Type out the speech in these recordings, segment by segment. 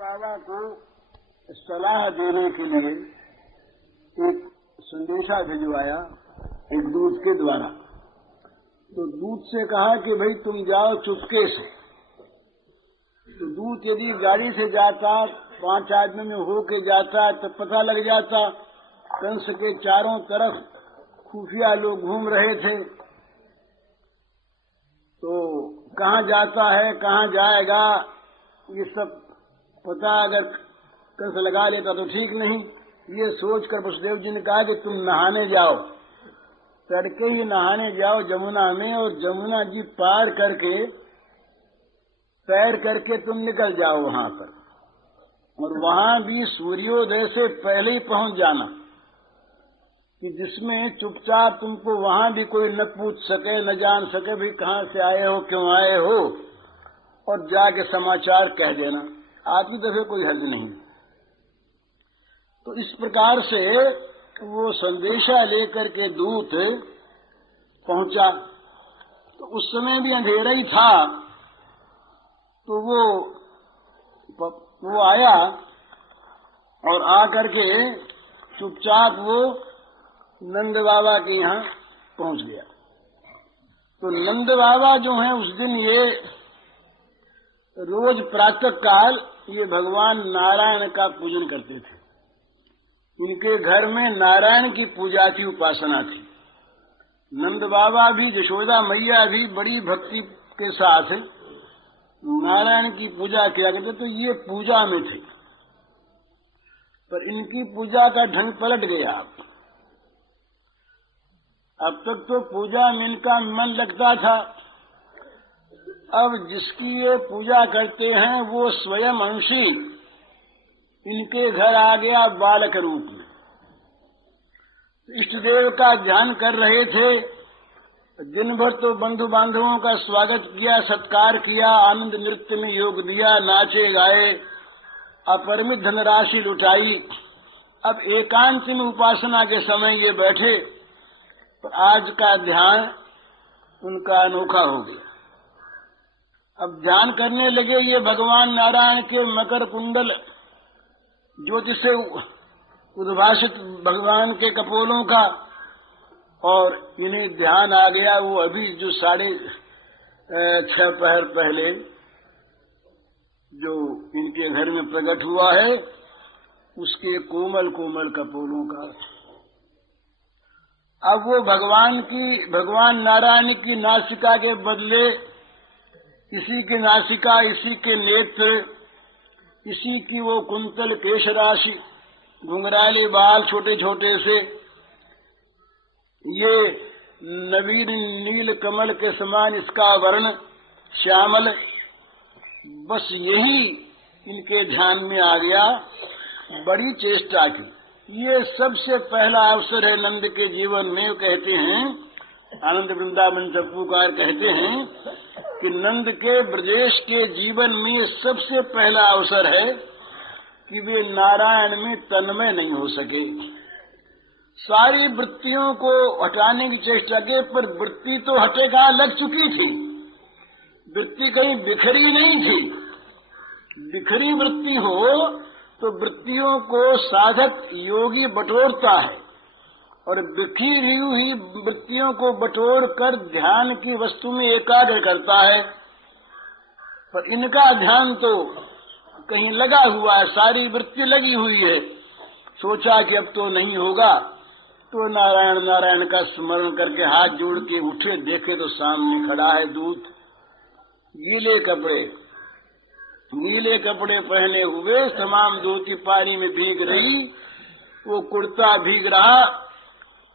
बाबा को सलाह देने के लिए एक संदेशा भिजवाया एक दूत के द्वारा। तो दूत से कहा कि भाई तुम जाओ चुपके से। तो दूत यदि गाड़ी से जाता, 5 आदमी में होके जाता, तब पता लग जाता। कंस के चारों तरफ खुफिया लोग घूम रहे थे, तो कहाँ जाता है कहाँ जाएगा ये सब पता अगर कंस लगा लेता तो ठीक नहीं। ये सोचकर वसुदेव जी ने कहा कि तुम नहाने जाओ, तड़के ही नहाने जाओ जमुना में, और जमुना जी पार करके तैर करके तुम निकल जाओ वहां पर, और वहां भी सूर्योदय से पहले ही पहुंच जाना, कि जिसमें चुपचाप तुमको वहां भी कोई न पूछ सके न जान सके भी कहाँ से आए हो क्यों आए हो, और जाके समाचार कह देना। आदमी तो फिर कोई हद नहीं। तो इस प्रकार से वो संदेशा लेकर के दूत पहुंचा। तो उस समय भी अंधेरा ही था। तो वो आया और आकर के चुपचाप वो नंद बाबा के यहाँ पहुंच गया। तो नंद बाबा जो हैं उस दिन ये रोज प्रातः काल ये भगवान नारायण का पूजन करते थे। उनके घर में नारायण की पूजा की उपासना थी। नंद बाबा भी यशोदा मैया भी बड़ी भक्ति के साथ नारायण की पूजा किया करते। तो ये पूजा में थे, पर इनकी पूजा का ढंग पलट गया। अब तक तो पूजा में इनका मन लगता था, अब जिसकी ये पूजा करते हैं वो स्वयं अंशी इनके घर आ गया बालक रूप में। इष्ट देव का ध्यान कर रहे थे। दिन भर तो बंधु बांधवों का स्वागत किया, सत्कार किया, आनंद नृत्य में योग दिया, नाचे गाए, अपरिमित धनराशि लुटाई। अब एकांत में उपासना के समय ये बैठे, तो आज का ध्यान उनका अनोखा हो गया। अब ध्यान करने लगे ये भगवान नारायण के मकर कुंडल ज्योति से उद्भाषित भगवान के कपोलों का, और इन्हें ध्यान आ गया वो अभी जो 6:30 पहर पहले जो इनके घर में प्रकट हुआ है उसके कोमल कोमल कपोलों का। अब वो भगवान नारायण की नासिका के बदले इसी की नासिका, इसी के नेत्र, इसी की वो कुंतल केश राशि, घुंघराले बाल छोटे छोटे से, ये नवीन नील कमल के समान इसका वर्ण श्यामल, बस यही इनके ध्यान में आ गया। बड़ी चेष्टा की। ये सबसे पहला अवसर है नंद के जीवन में। कहते हैं आनंद वृंदावन चप्पूकार कहते हैं कि नंद के ब्रजेश के जीवन में सबसे पहला अवसर है कि वे नारायण में तन्मय नहीं हो सके। सारी वृत्तियों को हटाने की चेष्टा के, पर वृत्ति तो हटेगा लग चुकी थी। वृत्ति कहीं बिखरी नहीं थी। बिखरी वृत्ति हो तो वृत्तियों को साधक योगी बटोरता है, और बिखरी हुई वृत्तियों को बटोर कर ध्यान की वस्तु में एकाग्र करता है। पर इनका ध्यान तो कहीं लगा हुआ है, सारी वृत्ति लगी हुई है। सोचा कि अब तो नहीं होगा, तो नारायण नारायण का स्मरण करके हाथ जोड़ के उठे, देखे तो सामने खड़ा है दूत। नीले कपड़े पहने हुए, तमाम धोती पानी में भीग रही, वो कुर्ता भीग रहा,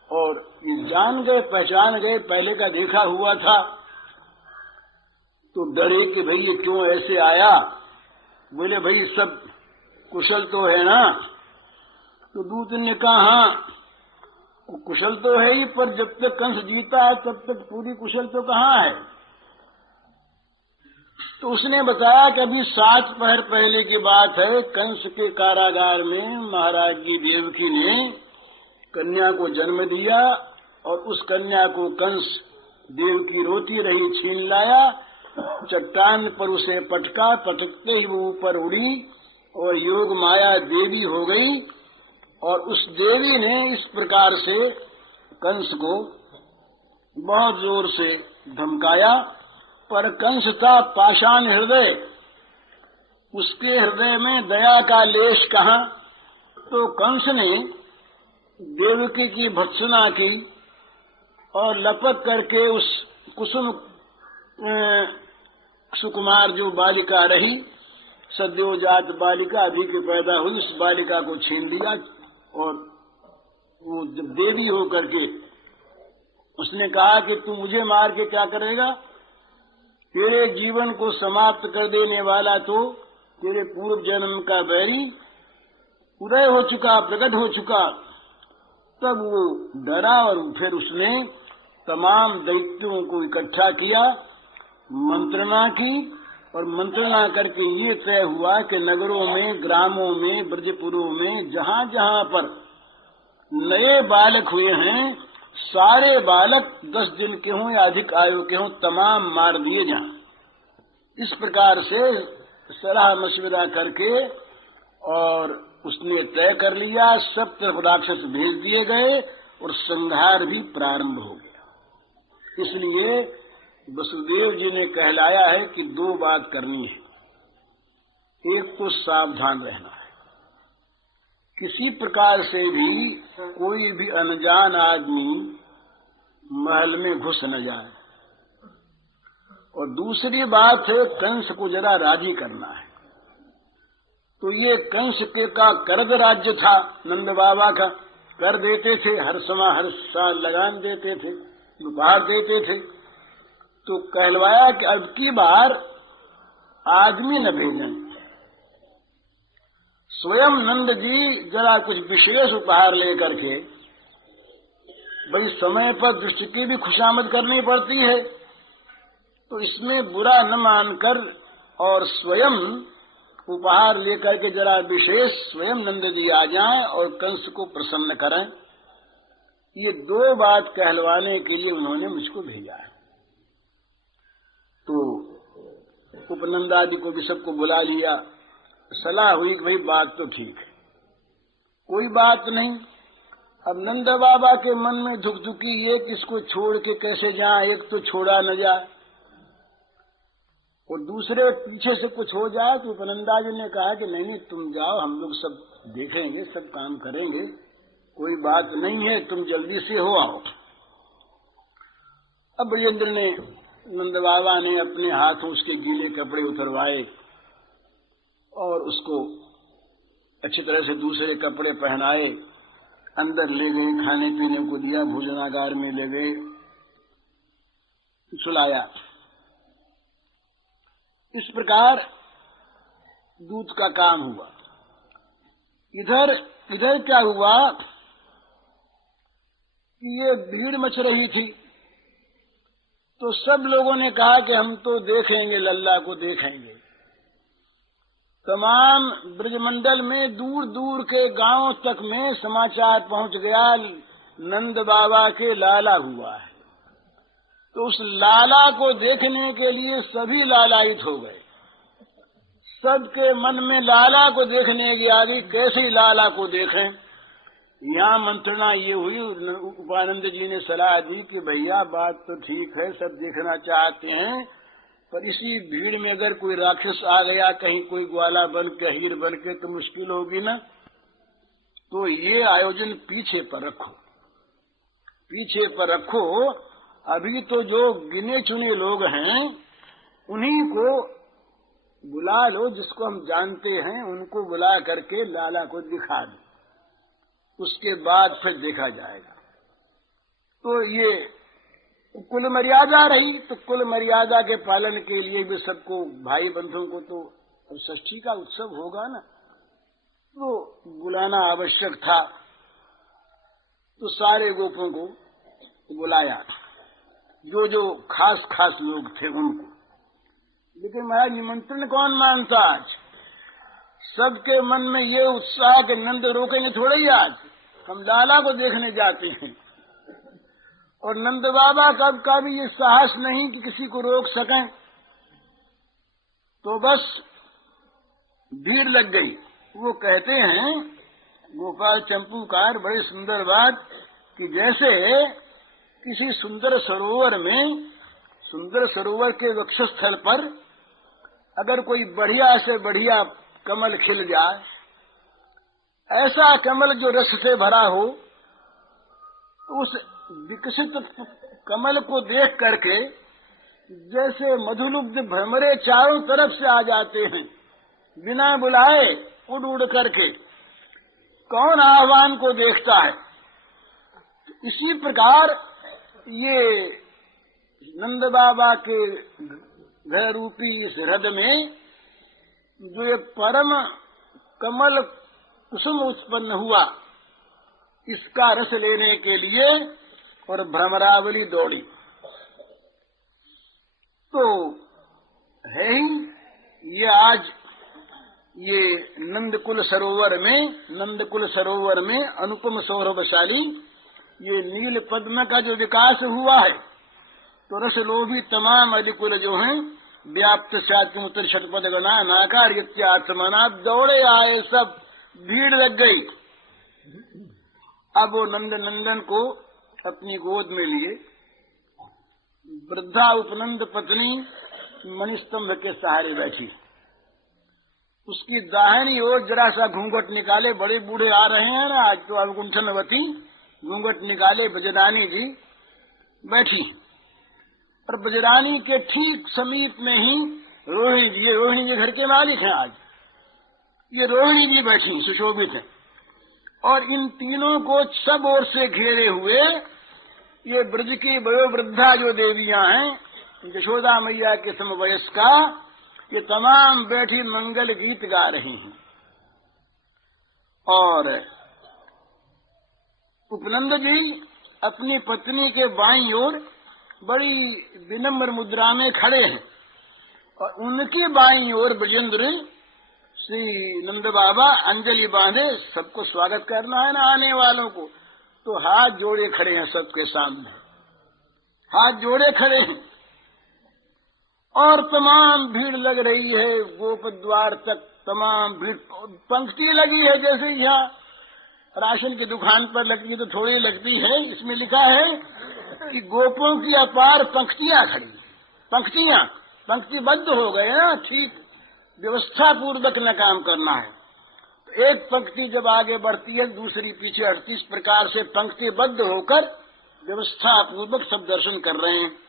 और जान गए पहचान गए, पहले का देखा हुआ था। तो डरे कि भाई ये क्यों ऐसे आया। बोले भाई सब कुशल तो है ना। तो दूत ने कहा हाँ कुशल तो है ही, पर जब तक कंस जीता है तब तक पूरी कुशल तो कहाँ है। तो उसने बताया कि अभी 7 पहर पहले की बात है। कंस के कारागार में महाराज जी देवकी ने कन्या को जन्म दिया, और उस कन्या को कंस देवकी रोती रही छीन लाया, चट्टान पर उसे पटका, पटकते ही वो ऊपर उड़ी और योग माया देवी हो गई। और उस देवी ने इस प्रकार से कंस को बहुत जोर से धमकाया। पर कंस था पाषाण हृदय, उसके हृदय में दया का लेश कहाँ। तो कंस ने देवकी की भत्सना की और लपक करके उस कुसुम सुकुमार जो बालिका रही, सद्योजात बालिका, अधिक पैदा हुई, उस बालिका को छीन लिया। और वो जब देवी हो करके उसने कहा कि तू मुझे मार के क्या करेगा, तेरे जीवन को समाप्त कर देने वाला तो तेरे पूर्व जन्म का बैरी उदय हो चुका, प्रकट हो चुका। तब वो डरा और फिर उसने तमाम दैत्यों को इकट्ठा किया, मंत्रणा की। और मंत्रणा करके ये तय हुआ कि नगरों में, ग्रामों में, ब्रजपुरों में जहाँ जहाँ पर नए बालक हुए हैं, सारे बालक 10 दिन के हों या अधिक आयु के हों, तमाम मार दिए जाएं। इस प्रकार से सलाह मशविरा करके और उसने तय कर लिया। सब तरफ राक्षस भेज दिए गए और संहार भी प्रारंभ हो गया। इसलिए वसुदेव जी ने कहलाया है कि 2 बात करनी है। एक तो सावधान रहना है, किसी प्रकार से भी कोई भी अनजान आदमी महल में घुस न जाए। और दूसरी बात है कंस को जरा राजी करना है। तो ये कंस के का कर्द राज्य था, नंद बाबा का कर देते थे, हर समय हर साल लगान देते थे, उपहार देते थे। तो कहलवाया कि अब की बार आदमी न भेजें, स्वयं नंद जी जरा कुछ विशेष उपहार लेकर के, भाई समय पर दृष्टि की भी खुशामद करनी पड़ती है, तो इसमें बुरा न मानकर और स्वयं उपहार लेकर के जरा विशेष स्वयं नंद जी आ जाएं और कंस को प्रसन्न करें। ये 2 बात कहलवाने के लिए उन्होंने मुझको भेजा है। तो उपनंदादि को भी सबको बुला लिया। सलाह हुई कि भाई बात तो ठीक है, कोई बात नहीं। अब नंद बाबा के मन में धुकधुकी, एक इसको छोड़ के कैसे जाए, एक तो छोड़ा न जाए और दूसरे पीछे से कुछ हो जाए। तो उपनंदा जी ने कहा कि नहीं तुम जाओ, हम लोग सब देखेंगे, सब काम करेंगे, कोई बात नहीं है, तुम जल्दी से हो आओ। अब ब्रजेंद्र ने, नंद बाबा ने अपने हाथों उसके गीले कपड़े उतरवाए और उसको अच्छी तरह से दूसरे कपड़े पहनाए, अंदर ले गए, खाने पीने को दिया, भोजनागार में ले गए, सुलाया। इस प्रकार दूध का काम हुआ। इधर क्या हुआ कि ये भीड़ मच रही थी। तो सब लोगों ने कहा कि हम तो देखेंगे, लल्ला को देखेंगे। तमाम ब्रजमंडल में दूर दूर के गांवों तक में समाचार पहुंच गया, नंद बाबा के लाला हुआ है। तो उस लाला को देखने के लिए सभी लालायित हो गए। सबके मन में लाला को देखने की आ गई, कैसे लाला को देखें। यहाँ मंत्रणा ये हुई, उपानंद जी ने सलाह दी कि भैया बात तो ठीक है, सब देखना चाहते हैं, पर इसी भीड़ में अगर कोई राक्षस आ गया, कहीं कोई ग्वाला बन के, हीर बन के, तो मुश्किल होगी ना। तो ये आयोजन पीछे पर रखो, पीछे पर रखो। अभी तो जो गिने चुने लोग हैं उन्हीं को बुला लो, जिसको हम जानते हैं उनको बुला करके लाला को दिखा दो, उसके बाद फिर देखा जाएगा। तो ये कुल मर्यादा रही। तो कुल मर्यादा के पालन के लिए भी सबको, भाई बंधुओं को तो षष्ठी का उत्सव होगा ना, तो बुलाना आवश्यक था। तो सारे गोपों को बुलाया, जो जो खास खास लोग थे उनको। लेकिन महाराज निमंत्रण कौन मानता आज? सबके मन में ये उत्साह कि नंद रोकेंगे थोड़े ही, आज हम लाला को देखने जाते हैं। और नंद बाबा कब का भी ये साहस नहीं कि किसी को रोक सकें। तो बस भीड़ लग गई। वो कहते हैं गोपाल चंपूकार बड़ी सुंदर बात कि जैसे किसी सुंदर सरोवर के वक्षस्थल पर अगर कोई बढ़िया से बढ़िया कमल खिल जाए, ऐसा कमल जो रस से भरा हो, उस विकसित कमल को देख करके जैसे मधुलुब्ध भ्रमरे चारों तरफ से आ जाते हैं, बिना बुलाए उड़ उड़ करके। कौन आह्वान को देखता है? इसी प्रकार ये नंद बाबा के घर रूपी इस हृदय में जो ये परम कमल कुसुम उत्पन्न हुआ, इसका रस लेने के लिए और भ्रमरावली दौड़ी। तो है ही ये आज ये नंदकुल सरोवर में अनुपम सौरभशाली ये नील पद्म का जो विकास हुआ है, तो रसलोभी तमाम अधिकुल जो हैं व्याप्त सात्मुत्तर शतपद गणा नाकार इत्यात्मना दौड़े आए, सब भीड़ लग गई। अब वो नंदन को अपनी गोद में लिए वृद्धा उपनंद पत्नी मणिस्तंभ के सहारे बैठी। उसकी दाहिनी ओर जरा सा घूंघट निकाले, बड़े बूढ़े आ रहे हैं ना आज, तो अब गुंठनवती घूंघट निकाले बजरानी जी बैठी, और बजरानी के ठीक समीप में ही रोहिणी जी घर के मालिक हैं आज, ये रोहिणी जी बैठी सुशोभित है। और इन तीनों को सब ओर से घेरे हुए ये ब्रज की वयोवृद्धा जो देवियां हैं, यशोदा मैया के समवयस्का, ये तमाम बैठी मंगल गीत गा रही हैं। और उपनंद जी अपनी पत्नी के बाईं ओर बड़ी विनम्र मुद्रा में खड़े हैं, और उनकी बाईं ओर ब्रजेंद्र श्री नंद बाबा अंजलि बांधे, सबको स्वागत करना है ना आने वालों को, तो हाथ जोड़े खड़े हैं सबके सामने, हाथ जोड़े खड़े हैं। और तमाम भीड़ लग रही है, गोप द्वार तक तमाम भीड़, पंक्ति लगी है जैसे यहाँ राशन की दुकान पर लगती है तो थोड़ी लगती है। इसमें लिखा है कि गोपों की अपार पंक्तियां खड़ी, पंक्तिबद्ध हो गए ना, ठीक व्यवस्था पूर्वक न काम करना है। तो एक पंक्ति जब आगे बढ़ती है दूसरी पीछे हटती, इस प्रकार से पंक्तिबद्ध होकर व्यवस्था पूर्वक सब दर्शन कर रहे हैं।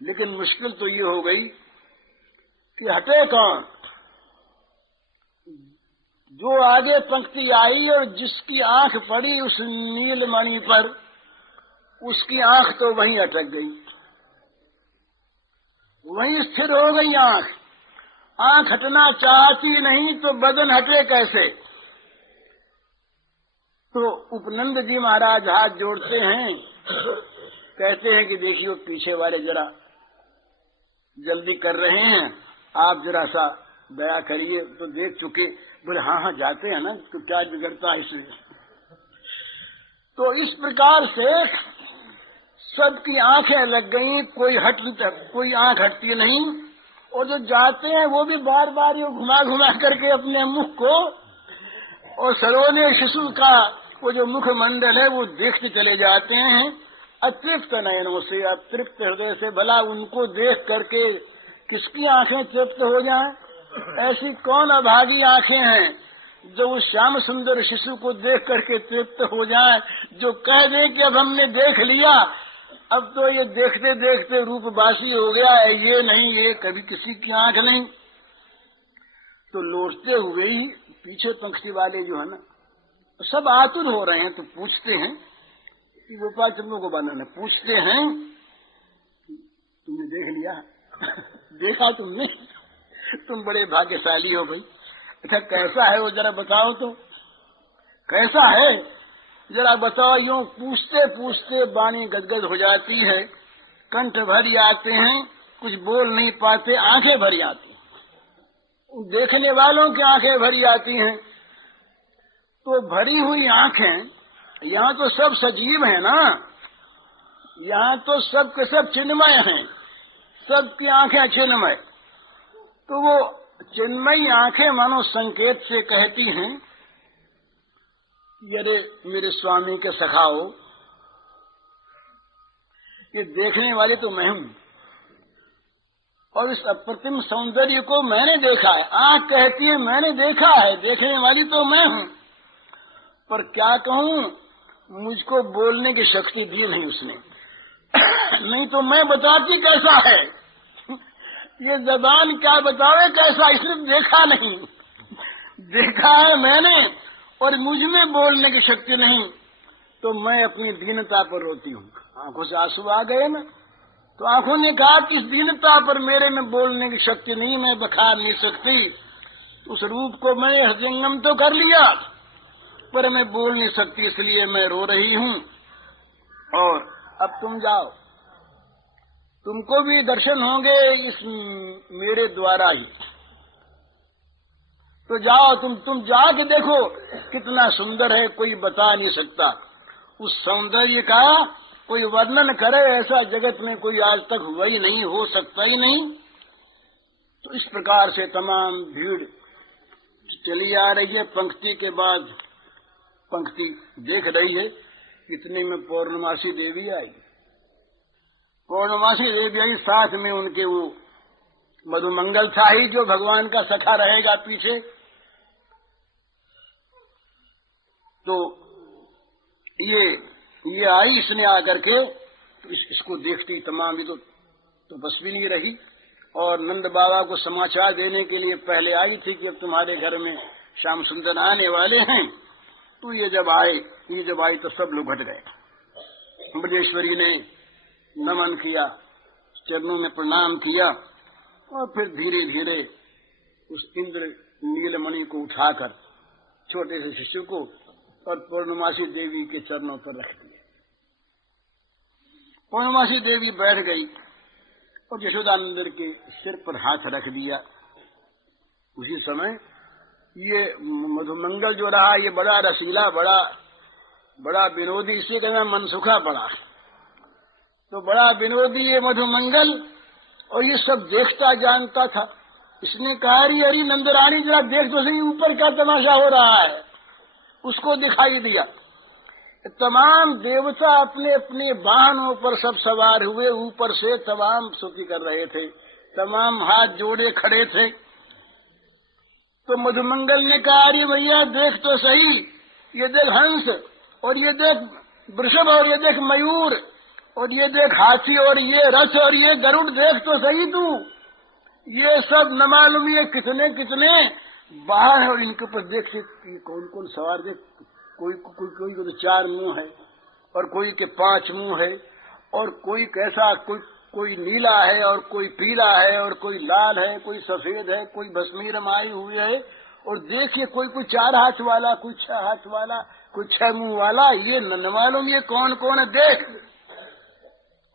लेकिन मुश्किल तो ये हो गई कि हटे कौन? जो आगे पंक्ति आई और जिसकी आंख पड़ी उस नीलमणि पर, उसकी आंख तो वहीं अटक गई, वहीं स्थिर हो गई आंख। आंख हटना चाहती नहीं तो बदन हटे कैसे? तो उपनंद जी महाराज हाथ जोड़ते हैं, कहते हैं कि देखिए पीछे वाले जरा जल्दी कर रहे हैं, आप जरा सा दया करिए। तो देख चुके, बोले हाँ जाते हैं ना, तो क्या बिगड़ता है इसलिए। तो इस प्रकार से सबकी आंखें लग गई, कोई आंख हटती नहीं, और जो जाते हैं वो भी बार बार ये घुमा करके अपने मुख को, और सरोने शिशु का वो जो मुख मंडल है वो देखते चले जाते हैं अतृप्त नयनों से, अतृप्त हृदय से। भला उनको देख करके किसकी आंखें तृप्त हो जाएं? ऐसी कौन अभागी आंखें हैं जो उस श्याम सुंदर शिशु को देख करके तृप्त हो जाएं, जो कह दे कि अब हमने देख लिया, अब तो ये देखते देखते रूप बासी हो गया है, ये नहीं, ये कभी किसी की आंख नहीं। तो लौटते हुए ही पीछे पंक्ति वाले जो है ना सब आतुर हो रहे हैं, तो पूछते हैं कि गोपाल चंद्र को बनाना, पूछते हैं तुमने देख लिया? देखा तुमने? तुम बड़े भाग्यशाली हो भाई। अच्छा कैसा है वो जरा बताओ तो, कैसा है जरा बताओ। यूं पूछते पूछते वाणी गदगद हो जाती है, कंठ भर आते हैं, कुछ बोल नहीं पाते, आंखें भरी आती हैं, देखने वालों की आंखें भरी आती हैं। तो भरी हुई आंखें, यहाँ तो सब सजीव है ना, यहाँ तो सब के सब चिन्मय हैं, सबकी आंखें चिन्मय। तो वो चिन्मयी आंखें मानो संकेत से कहती हैं, अरे मेरे स्वामी के सखा हो, ये देखने वाली तो मैं हूं और इस अप्रतिम सौंदर्य को मैंने देखा है। आंख कहती है मैंने देखा है, देखने वाली तो मैं हूं, पर क्या कहूं, मुझको बोलने की शक्ति दी नहीं उसने। नहीं तो मैं बताती कैसा है, ये जबान क्या बतावे कैसा, इसने देखा नहीं, देखा है मैंने और मुझ में बोलने की शक्ति नहीं, तो मैं अपनी दीनता पर रोती हूँ। आंखों से आंसू आ गए ना, तो आंखों ने कहा कि इस दीनता पर मेरे में बोलने की शक्ति नहीं, मैं बखार नहीं सकती। उस रूप को मैंने हृदयंगम तो कर लिया, पर मैं बोल नहीं सकती, इसलिए मैं रो रही हूँ। और अब तुम जाओ, तुमको भी दर्शन होंगे इस मेरे द्वारा ही, तो जाओ तुम जाके देखो कितना सुंदर है, कोई बता नहीं सकता। उस सौंदर्य का कोई वर्णन करे ऐसा जगत में कोई आज तक हुआ ही नहीं, हो सकता ही नहीं। तो इस प्रकार से तमाम भीड़ चली आ रही है, पंक्ति के बाद पंक्ति देख रही है। इतने में पौर्णमासी देवी आई। पौर्णमासी देवी आई, साथ में उनके वो मधुमंगल था ही जो भगवान का सखा रहेगा पीछे। तो ये आई, इसने आकर के तो इसको देखती तमाम तो बस भी नहीं रही, और नंद बाबा को समाचार देने के लिए पहले आई थी कि अब तुम्हारे घर में श्याम सुंदर आने वाले हैं। तो ये जब आई तो सब लोग हट गए। ब्रजेश्वरी ने नमन किया, चरणों में प्रणाम किया, और फिर धीरे धीरे उस इंद्र नीलमणि को उठाकर छोटे से शिशु को और पूर्णमासी देवी के चरणों पर रख दिया। पूर्णमासी देवी बैठ गई और यशोदानंद के सिर पर हाथ रख दिया। उसी समय ये मधुमंगल जो रहा, ये बड़ा रसीला, बड़ा विनोदी, इसी का नाम मनसुखा पड़ा। तो बड़ा विनोदी ये मधुमंगल, और ये सब देखता जानता था। इसने कहा, अरे नंदरानी जरा देख तो सही ऊपर क्या तमाशा हो रहा है। उसको दिखाई दिया, तमाम देवता अपने अपने वाहनों पर सब सवार हुए, ऊपर से तमाम स्तुति कर रहे थे, तमाम हाथ जोड़े खड़े थे। तो मधुमंगल ने कहा, अरे भैया देख तो सही, ये देख हंस, और ये देख वृषभ, और ये देख मयूर, और ये देख हाथी, और ये रथ, और ये गरुड़, देख तो सही तू। ये सब न मालूम ये कितने कितने बाहर है, और इनके ऊपर देख कौन कौन सवार, देख कोई को तो 4 मुंह है, और कोई के 5 मुंह है, और कोई कैसा, कोई नीला है, और कोई पीला है, और कोई लाल है, कोई सफेद है, कोई भस्मी रमाई हुई है। और देखिए कोई 4 हाथ वाला, कोई 6 हाथ वाला, कोई 6 मुंह वाला, ये न मालूम ये कौन कौन है, देख।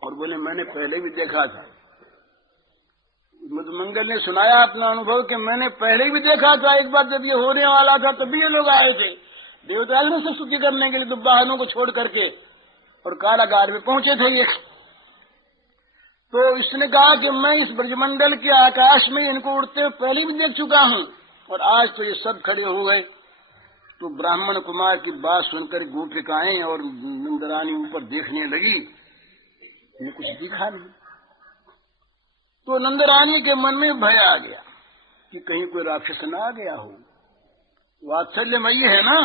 और बोले मैंने पहले भी देखा था। मधुमंगल ने सुनाया अपना अनुभव कि मैंने पहले भी देखा था, एक बार जब ये होने वाला था तभी ये लोग आए थे देवता से स्तुति करने के लिए, तो वाहनों को छोड़ करके, और कारागार में पहुंचे थे ये। तो इसने कहा कि मैं इस ब्रजमंडल के आकाश में इनको उड़ते हुए पहले भी देख चुका हूं, और आज तो ये सब खड़े हो गए। तो ब्राह्मण कुमार की बात सुनकर गोपिकाएं और नंदरानी ऊपर देखने लगी, इन्हें कुछ दिखा नहीं। तो नंदरानी के मन में भय आ गया कि कहीं कोई राक्षस न आ गया हो, वात्सल्यमयी है ना।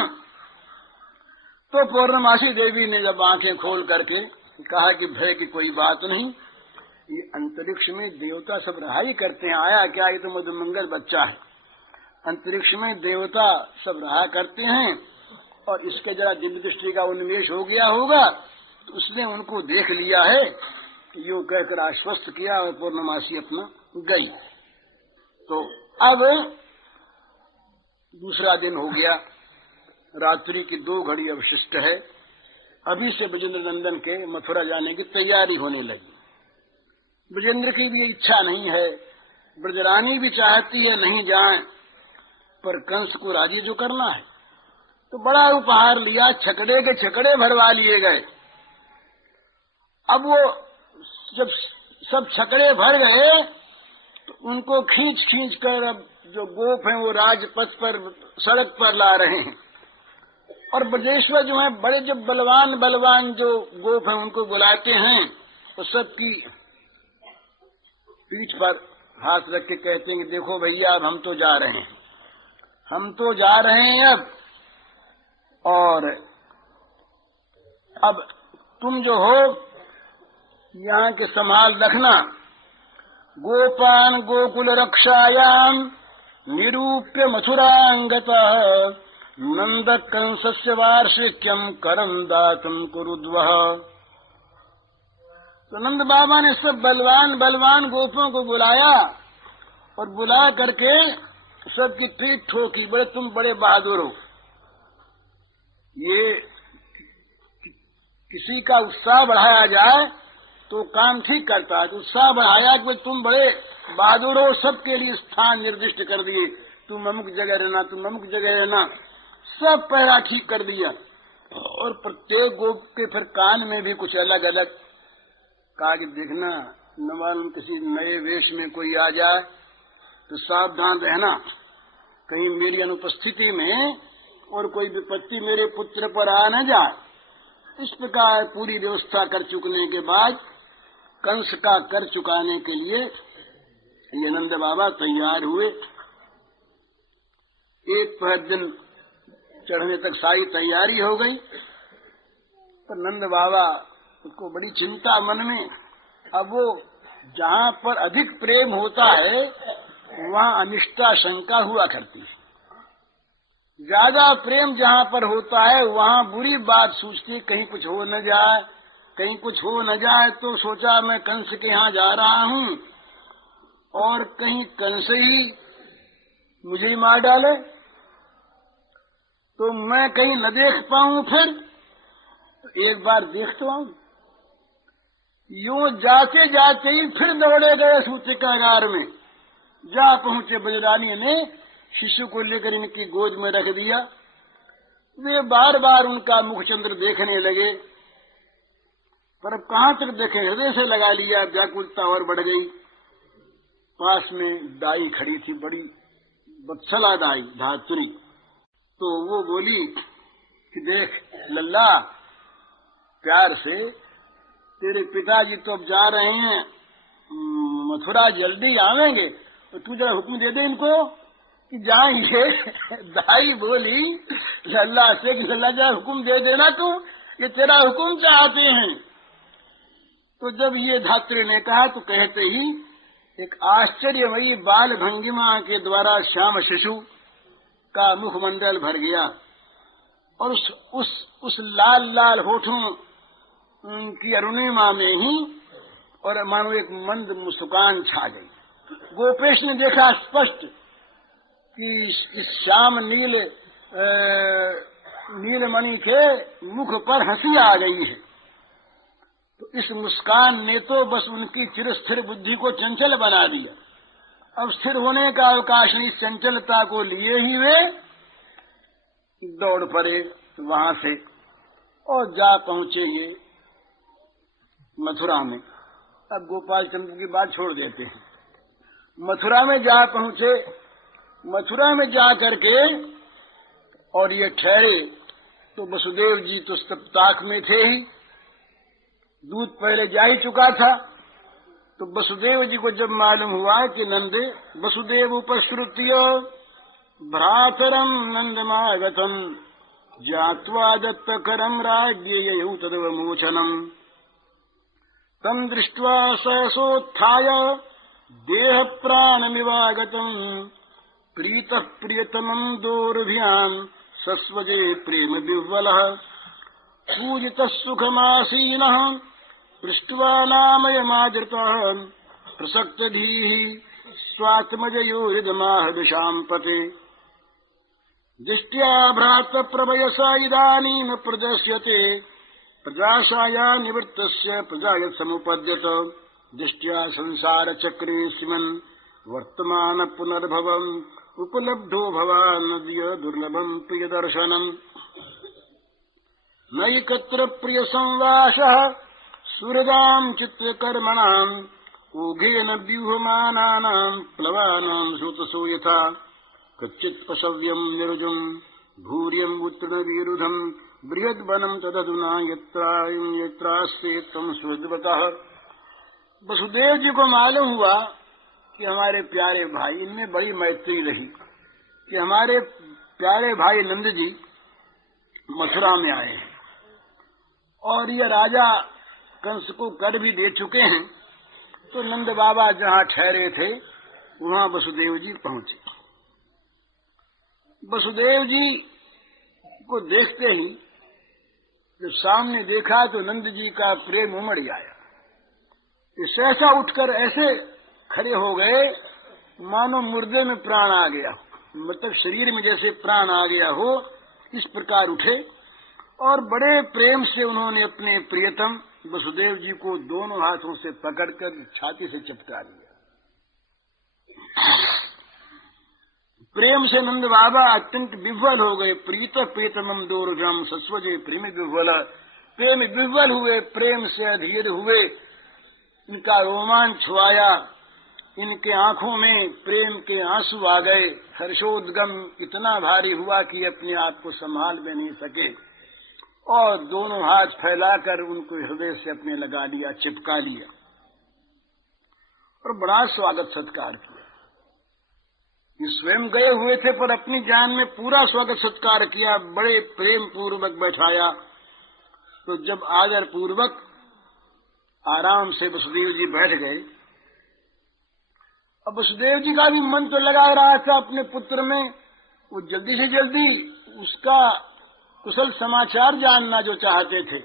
तो पूर्णमासी देवी ने जब आंखें खोल करके कहा कि भय की कोई बात नहीं, ये अंतरिक्ष में देवता सब रहाई करते हैं, आया क्या, ये तो मधुमंगल बच्चा है। अंतरिक्ष में देवता सब रहा करते हैं, और इसके जरा दिव्य दृष्टि का उन्मेष हो गया होगा, तो उसने उनको देख लिया है। यो कहकर आश्वस्त किया, और पूर्णमासी अपना गई। तो अब दूसरा दिन हो गया, रात्रि की 2 घड़ी अवशिष्ट है। अभी से ब्रजेंद्र नंदन के मथुरा जाने की तैयारी होने लगी। ब्रजेंद्र की भी इच्छा नहीं है, ब्रजरानी भी चाहती है नहीं जाए, पर कंस को राजी जो करना है। तो बड़ा उपहार लिया, छकड़े के छकड़े भरवा लिए गए। अब वो जब सब छकड़े भर गए तो उनको खींच खींच कर अब जो गोप हैं वो राजपथ पर सड़क पर ला रहे हैं, और ब्रजेश्वर जो है बड़े जो बलवान जो गोप हैं उनको बुलाते हैं, तो सबकी पीठ पर हाथ रख के कहते हैं कि देखो भैया अब हम तो जा रहे हैं, हम तो जा रहे हैं अब, और अब तुम जो हो यहाँ के संभाल रखना। गोपान गोकुल रक्षायाम निरूप्य मथुरांगतः नंद कंसस्य वार्षिक्यम करम दातुम कुरुद्वः। तो नंद बाबा ने सब बलवान गोपों को बुलाया, और बुला करके सबकी पीठ ठोकी, बड़े तुम बड़े बहादुर हो। ये किसी का उत्साह बढ़ाया जाए तो काम ठीक करता है। उत्साह बढ़ाया कि तुम बड़े बहादुर हो, सबके लिए स्थान निर्दिष्ट कर दिए, तुम अमुक जगह रहना, तुम अमुक जगह रहना, सब पहला ठीक कर दिया। और प्रत्येक गोप के फिर कान में भी कुछ अलग अलग कहा कि देखना, न मालूम किसी नए वेश में कोई आ जाए तो सावधान रहना, कहीं मेरी अनुपस्थिति में और कोई विपत्ति मेरे पुत्र पर आ न जाए। इस प्रकार पूरी व्यवस्था कर चुकने के बाद कंस का कर चुकाने के लिए ये नंद बाबा तैयार हुए। एक पहर दिन चढ़ने तक सारी तैयारी हो गई, पर नंद बाबा उसको बड़ी चिंता मन में। अब वो जहाँ पर अधिक प्रेम होता है वहाँ अनिष्टा शंका हुआ करती है, ज्यादा प्रेम जहाँ पर होता है वहाँ बुरी बात सूझती, कहीं कुछ हो न जाए, कहीं कुछ हो न जाए। तो सोचा मैं कंस के यहाँ जा रहा हूँ और कहीं कंस ही मुझे ही मार डाले तो मैं कहीं न देख पाऊं। फिर एक बार देख तो आऊं। यूं जाते जाते ही फिर दौड़े गए सूतिकागार में। जा पहुंचे, बजरानी ने शिशु को लेकर इनकी गोद में रख दिया। वे बार बार उनका मुखचंद्र देखने लगे, पर अब कहाँ तक देखे, हृदय से लगा लिया, व्याकुलता और बढ़ गई। पास में दाई खड़ी थी, बड़ी बत्सला दाई धातुरी, तो वो बोली कि देख लल्ला, प्यार से, तेरे पिताजी तो अब जा रहे हैं मथुरा, जल्दी आवेंगे, तो तू जरा हुक्म दे दे इनको कि जाएंगे। दाई बोली लल्ला से कि लल्ला जरा हुक्म दे देना तू, ये तेरा हुक्म चाहते हैं। तो जब ये धात्री ने कहा तो कहते ही एक आश्चर्यमयी बाल भंगिमा के द्वारा श्याम शिशु का मुखमंडल भर गया, और उस लाल लाल होठों की अरुणिमा में ही और मानो एक मंद मुस्कान छा गई। गोपेश ने देखा स्पष्ट कि इस श्याम नीलमणि के मुख पर हंसी आ गई है। तो इस मुस्कान ने तो बस उनकी चिरस्थिर बुद्धि को चंचल बना दिया। अब स्थिर होने का अवकाश नहीं, चंचलता को लिए ही वे दौड़ पड़े वहां से और जा पहुंचे ये मथुरा में। अब गोपाल चंद्र की बात छोड़ देते हैं। मथुरा में जा पहुंचे। मथुरा में जा करके और ये ठहरे तो वसुदेव जी तो सप्ताह में थे ही, दूध पहले जा ही चुका था। तो वसुदेव जी को जब मालूम हुआ कि नंदे वसुदेव उपश्रुत्य भ्रातरम नंदमागतम ज्ञात्वा दत्तकरम राज्ञेयौ तदवमोचनम तम दृष्ट्वा सहसोत्थाय देह प्राणमिवागतम प्रीतः प्रियतमं दोर्भ्यां सस्वजे प्रेम विह्वलः पूजितः सुखमासीनः पृष्ट्वा नामयमादृतः प्रसक्तधीः स्वात्मजयो हृदमाहदशां पते दृष्ट्या भ्रातप्रभयसा इदानीं प्रदर्श्यते प्रजाशाया निवृत्तस्य प्रजाय समुपद्यत दृष्ट्या संसारचक्रेऽस्मिन् वर्तमान पुनर्भवम् उपलब्धो भवानद्य दुर्लभम् प्रियदर्शनम् नैकत्र प्रियसंवासः सुहृदाम् चित्रकर्मणाम् ऊघेन व्यूहमानानाम् प्लवानाम् श्रुतसो यथा कच्चित् पशव्यम् निरुजम् भूर्यम् उत्तृणवीरुधम् बृहद्वनम् तदधुना यत्रास्ते त्वम् सुहृद्वतः। वसुदेव जी को मालूम हुआ कि हमारे प्यारे भाई, इनमें बड़ी मैत्री रही कि हमारे प्यारे भाई नंद जी मथुरा में आए हैं और ये राजा कंस को कर भी दे चुके हैं। तो नंद बाबा जहाँ ठहरे थे वहाँ वसुदेव जी पहुंचे। वसुदेव जी को देखते ही जब सामने देखा तो नंद जी का प्रेम उमड़ आया। सहसा उठकर ऐसे खड़े हो गए मानो मुर्दे में प्राण आ गया, मतलब शरीर में जैसे प्राण आ गया हो, इस प्रकार उठे और बड़े प्रेम से उन्होंने अपने प्रियतम वसुदेव जी को दोनों हाथों से पकड़कर छाती से चिपका लिया। प्रेम से नंद बाबा अत्यंत विह्वल हो गए। प्रीत प्रीतमम दोरुजम सस्वजे प्रेम विह्वल, प्रेम विह्वल हुए, प्रेम से अधीर हुए, इनका रोमांच छुआया, इनके आंखों में प्रेम के आंसू आ गए। हर्षोद्गम इतना भारी हुआ कि अपने आप को संभाल भी नहीं सके और दोनों हाथ फैलाकर उनको हृदय से अपने लगा लिया, चिपका लिया और बड़ा स्वागत सत्कार किया। ये स्वयं गए हुए थे पर अपनी जान में पूरा स्वागत सत्कार किया, बड़े प्रेम पूर्वक बैठाया। तो जब आदर पूर्वक आराम से वसुदेव जी बैठ गए, अब वसुदेव जी का भी मन तो लगा रहा था अपने पुत्र में, वो जल्दी से जल्दी उसका कुशल समाचार जानना जो चाहते थे।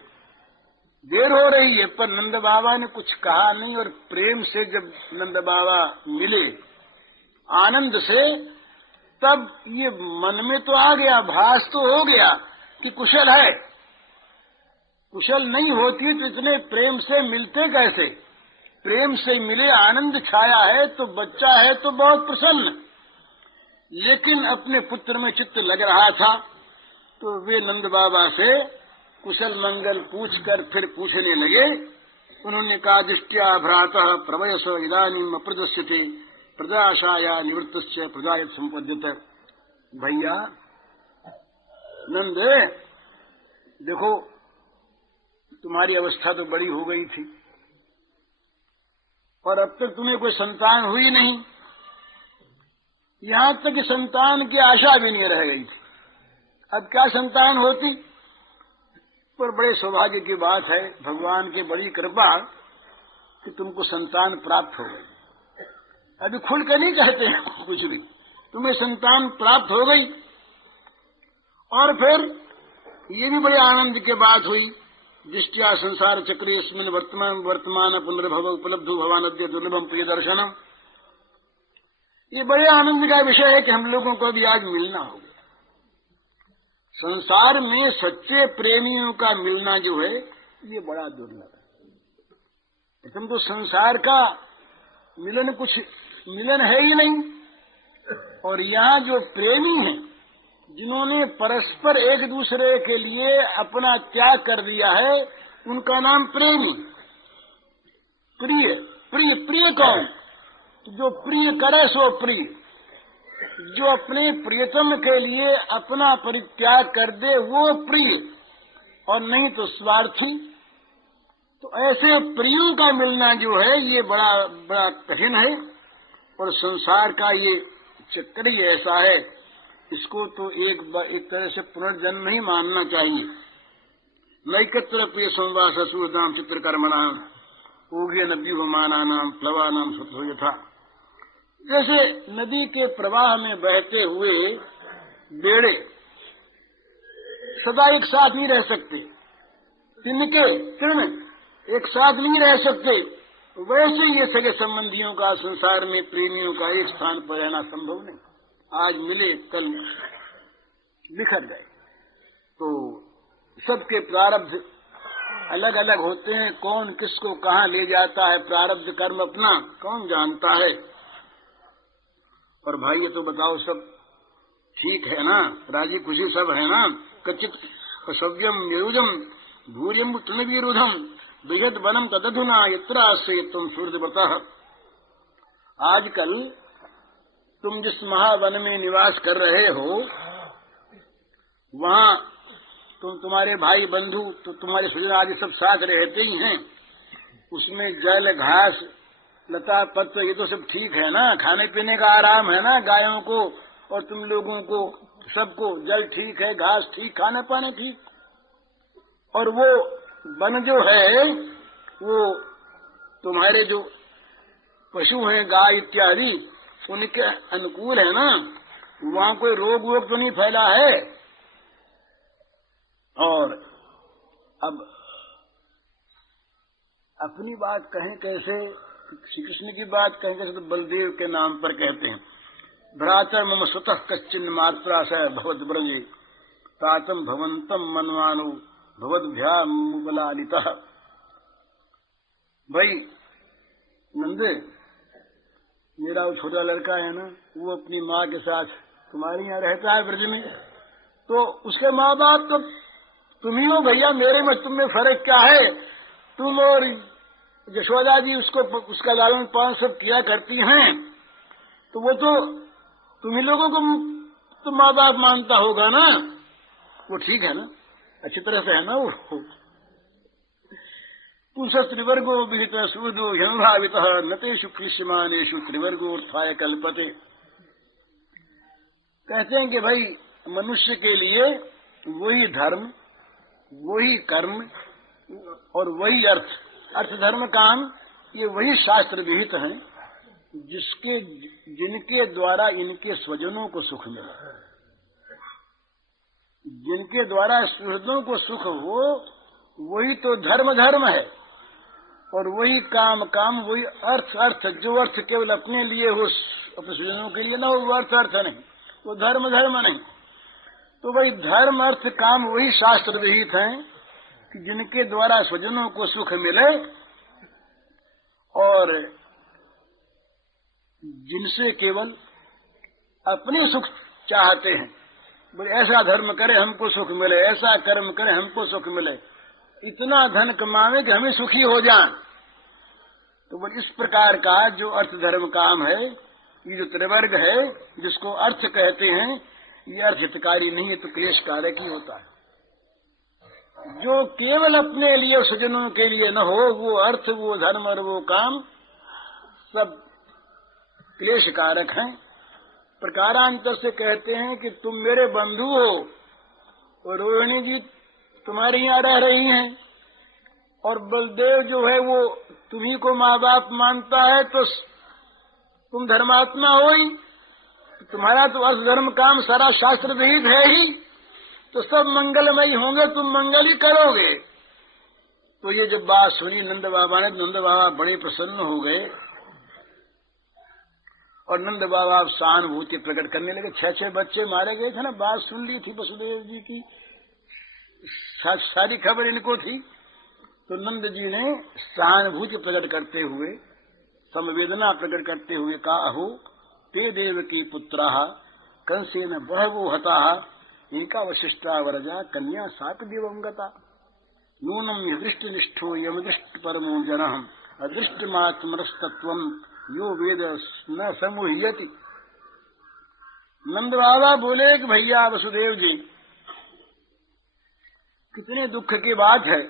देर हो रही है पर नंद बाबा ने कुछ कहा नहीं और प्रेम से जब नंद बाबा मिले आनंद से, तब ये मन में तो आ गया, भास तो हो गया कि कुशल है। कुशल नहीं होती तो इतने प्रेम से मिलते कैसे? प्रेम से मिले, आनंद छाया है तो बच्चा है तो बहुत प्रसन्न। लेकिन अपने पुत्र में चित्त लग रहा था तो वे नंद बाबा से कुशल मंगल पूछकर फिर पूछने लगे। उन्होंने कहा, दृष्टिया भ्रातः प्रवयस इदानीम अप्रदस्यते प्रजाशाया निवृत्तश्च प्रजायत संपद्यते। भैया नंद, देखो तुम्हारी अवस्था तो बड़ी हो गई थी और अब तक तुम्हें कोई संतान हुई नहीं, यहां तक कि संतान की आशा भी नहीं रह गई थी। अब क्या संतान होती? पर बड़े सौभाग्य की बात है, भगवान की बड़ी कृपा कि तुमको संतान प्राप्त हो गई। अभी खुल कर नहीं कहते हैं कुछ भी, तुम्हें संतान प्राप्त हो गई। और फिर ये भी बड़े आनंद की बात हुई, दृष्टिया संसार चक्रे इसमें वर्तमान पुनर्भव उपलब्धु भवानद्य दुर्लभम प्रिय दर्शनम। ये बड़े आनंद का विषय है कि हम लोगों को भी आज मिलना होगा। संसार में सच्चे प्रेमियों का मिलना जो है ये बड़ा दुर्लभ है। प्रथम तो संसार का मिलन है ही नहीं, और यहाँ जो प्रेमी हैं जिन्होंने परस्पर एक दूसरे के लिए अपना त्याग कर दिया है, उनका नाम प्रेमी। प्रिय प्रिय प्रिय कौन? जो प्रिय करे सो प्रिय, जो अपने प्रियतम के लिए अपना परित्याग कर दे वो प्रिय, और नहीं तो स्वार्थी। तो ऐसे प्रियों का मिलना जो है ये बड़ा बड़ा कठिन है, और संसार का ये चक्कर ही ऐसा है, इसको तो एक तरह से पुनर्जन्म ही मानना चाहिए। नैकत्र प्रिय संवास सूरदाम चित्रकर्मणाम ऊघे नव्यूहमानानाम प्लवानाम सुतो यथा। जैसे नदी के प्रवाह में बहते हुए बेड़े सदा एक साथ नहीं रह सकते, तिनके तृण एक साथ नहीं रह सकते, वैसे ये सगे संबंधियों का संसार में प्रेमियों का एक स्थान पर रहना संभव नहीं। आज मिले कल बिखर गए। तो सबके प्रारब्ध अलग अलग होते हैं, कौन किसको कहाँ ले जाता है प्रारब्ध कर्म अपना कौन जानता है। और भाई ये तो बताओ सब ठीक है ना, राजी खुशी सब है ना? कचित सव्यम निरुजम भूर्यम तृणवीरुधम बृहद वनम तदधुना यत्रासे तुम सूर्यव्रतः। आजकल तुम जिस महावन में निवास कर रहे हो, वहाँ तुम्हारे भाई बंधु तो तुम्हारे स्वजन आदि सब साथ रहते ही हैं। उसमें जल घास लता पत्र ये तो सब ठीक है ना, खाने पीने का आराम है ना गायों को और तुम लोगों को सबको। जल ठीक है, घास ठीक, खाने पाने ठीक। और वो वन जो है वो तुम्हारे जो पशु हैं गाय इत्यादि उनके अनुकूल है ना, वहाँ कोई रोग वोग तो नहीं फैला है। और अब अपनी बात कहें कैसे, श्री कृष्ण की बात कहें कैसे, तो बलदेव के नाम पर कहते हैं। भ्रातर मम स्वतः कश्चिन मात्रा स भवद ब्रजे तातम भवंतम मनवानु भवद्भ्यामुपलालितः। भाई नंद, मेरा वो छोटा लड़का है ना, वो अपनी माँ के साथ तुम्हारे यहाँ रहता है ब्रज में, तो उसके माँ बाप तो तुम ही हो भैया, मेरे में तुम में फर्क क्या है? तुम और यशोदा जी उसका लालन पालन सब किया करती हैं, तो वो तो तुम ही लोगों को तो माँ बाप मानता होगा ना। वो ठीक है ना, अच्छी तरह से है ना वो। पुंस त्रिवर्गो विहित सूदो ह्यनुभावित नतेषु क्लिश्यमानेषु त्रिवर्गोत्थाय कल्पते। कहते हैं कि भाई मनुष्य के लिए वही धर्म, वही कर्म और वही अर्थ, अर्थ धर्म काम, ये वही शास्त्र विहित हैं जिनके द्वारा इनके स्वजनों को सुख मिले, जिनके द्वारा स्वजनों को सुख हो, वही तो धर्म धर्म है। और वही काम काम, वही अर्थ अर्थ, जो अर्थ केवल अपने लिए हो, अपने स्वजनों के लिए ना हो, वो अर्थ अर्थ नहीं, वो धर्म धर्म नहीं। तो भाई धर्म अर्थ काम वही शास्त्र विहित हैं कि जिनके द्वारा स्वजनों को सुख मिले और जिनसे केवल अपने सुख चाहते हैं। बोले ऐसा धर्म करे हमको सुख मिले, ऐसा कर्म करे हमको सुख मिले, इतना धन कमावे कि हमें सुखी हो जाए। तो बोले इस प्रकार का जो अर्थ धर्म काम है, ये जो त्रिवर्ग है जिसको अर्थ कहते हैं, ये अर्थ हितकारी नहीं है, तो क्लेश कारक ही होता है। जो केवल अपने लिए स्वजनों के लिए न हो, वो अर्थ, वो धर्म और वो काम सब क्लेश कारक हैं। प्रकारांतर से कहते हैं कि तुम मेरे बंधु हो और रोहिणी जी तुम्हारे यहाँ रह रही हैं, और बलदेव जो है वो तुम्ही को माँ बाप मानता है, तो तुम धर्मात्मा हो ही, तुम्हारा तो अर्थ धर्म काम सारा शास्त्र विहित है ही, तो सब मंगलमयी होंगे, तुम मंगल ही करोगे। तो ये जब बात सुनी नंद बाबा ने, नंद बाबा बड़े प्रसन्न हो गए और नंद बाबा सहानुभूति प्रकट करने लगे। 6 बच्चे मारे गए थे ना, बात सुन ली थी वसुदेव जी की, सारी खबर इनको थी। तो नंद जी ने सहानुभूति प्रकट करते हुए, संवेदना प्रकट करते हुए कहा, अहो ते देवकी पुत्राः कंसेन बहवो हताः एका वशिष्ठा वरजा कन्या सात दिवंगता नूनम यदृष्ट निष्ठो यमदृष्ट परमो जनः अदृष्टमात्मरस्तत्वं यो वेद न समुह्यति। नंद बाबा बोले कि भैया वसुदेव जी, कितने दुख की बात है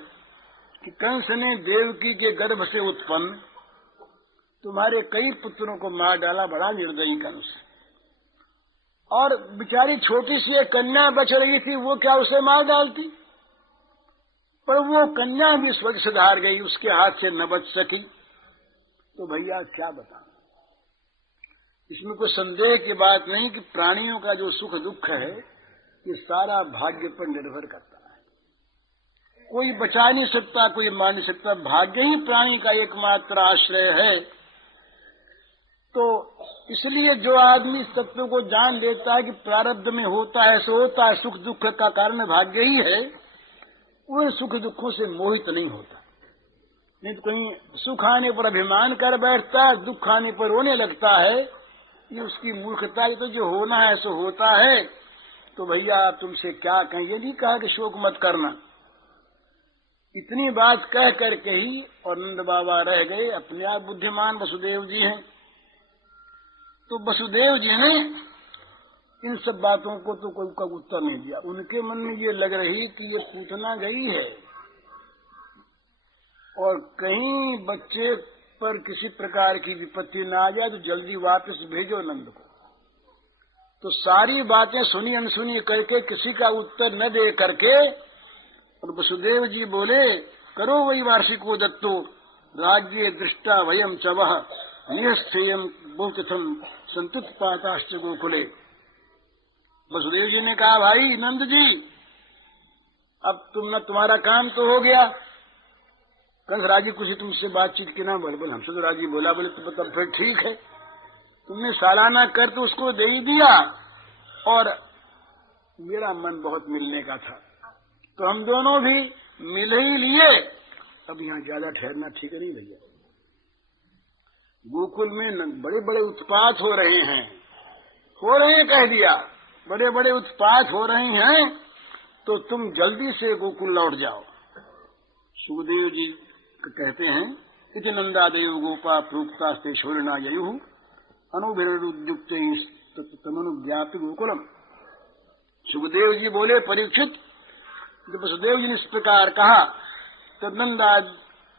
कि कंस ने देवकी के गर्भ से उत्पन्न तुम्हारे कई पुत्रों को मार डाला। बड़ा निर्दयी कंस। और बेचारी छोटी सी एक कन्या बच रही थी, वो क्या उसे मार डालती? पर वो कन्या भी स्वर्ग से धार गई, उसके हाथ से न बच सकी। तो भैया क्या बताऊं, इसमें कोई संदेह की बात नहीं कि प्राणियों का जो सुख दुख है ये सारा भाग्य पर निर्भर करता है। कोई बचा नहीं सकता, कोई मार नहीं सकता, भाग्य ही प्राणी का एकमात्र आश्रय है। तो इसलिए जो आदमी तत्व को जान लेता है कि प्रारब्ध में होता है सो होता है, सुख दुख का कारण भाग्य ही है, वो सुख दुखों से मोहित नहीं होता। नहीं तो कहीं सुख आने पर अभिमान कर बैठता है, दुख आने पर रोने लगता है, ये उसकी मूर्खता है। तो जो होना है सो होता है। तो भैया तुमसे क्या कहें, ये नहीं कहा कि शोक मत करना, इतनी बात कह करके ही और नंद बाबा रह गए। अपने आप बुद्धिमान वसुदेव जी हैं, तो वसुदेव जी ने इन सब बातों को तो कोई का उत्तर नहीं दिया। उनके मन में ये लग रही कि ये पूतना गई है और कहीं बच्चे पर किसी प्रकार की विपत्ति न आ जाए तो जल्दी वापस भेजो नंद को। तो सारी बातें सुनी अनसुनी करके किसी का उत्तर न दे करके और वसुदेव जी बोले, करो वही वार्षिको दत्तो राज्य दृष्टा वयम चवह निहस्थेयम बहुतिथम संतुत्पाताश्च गोकुले। वसुदेव जी ने कहा, भाई नंद जी, अब तुम्हारा काम तो हो गया। कंस राजी कुछ तुमसे बातचीत की ना? बोले हमसे तो राजी बोला। बोले तो तब फिर ठीक है, तुमने सालाना कर तो उसको दे ही दिया और मेरा मन बहुत मिलने का था तो हम दोनों भी मिल ही लिए। अब यहाँ ज्यादा ठहरना ठीक नहीं भैया। गोकुल में बड़े बड़े उत्पात हो रहे हैं कह दिया, बड़े बड़े उत्पात हो रहे हैं, तो तुम जल्दी से गोकुल लौट जाओ। सुखदेव जी कहते हैं, इति नंदादेव गोपा प्रोक्ता से शोरना ययु अनुभिरुद्युक्त तमनुज्ञापि गोकुलम। सुखदेव जी बोले, परीक्षित, जब वसुदेव जी ने इस प्रकार कहा तो नंदा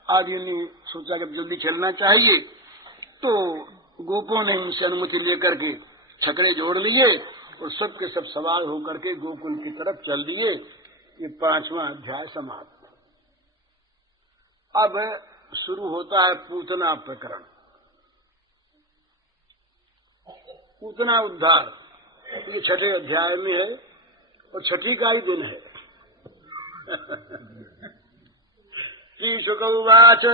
आदि ने सोचा कि जल्दी चलना चाहिए, तो गोपों ने इनसे अनुमति लेकर के छकड़े जोड़ लिए और सबके सब सवार होकर के गोकुल की तरफ चल दिए। ये 5वां अध्याय समाप्त। अब शुरू होता है पूतना प्रकरण, पूतना उद्धार। ये 6ठे अध्याय में है और 6ठी का ही दिन है। श्रीशुक उवाच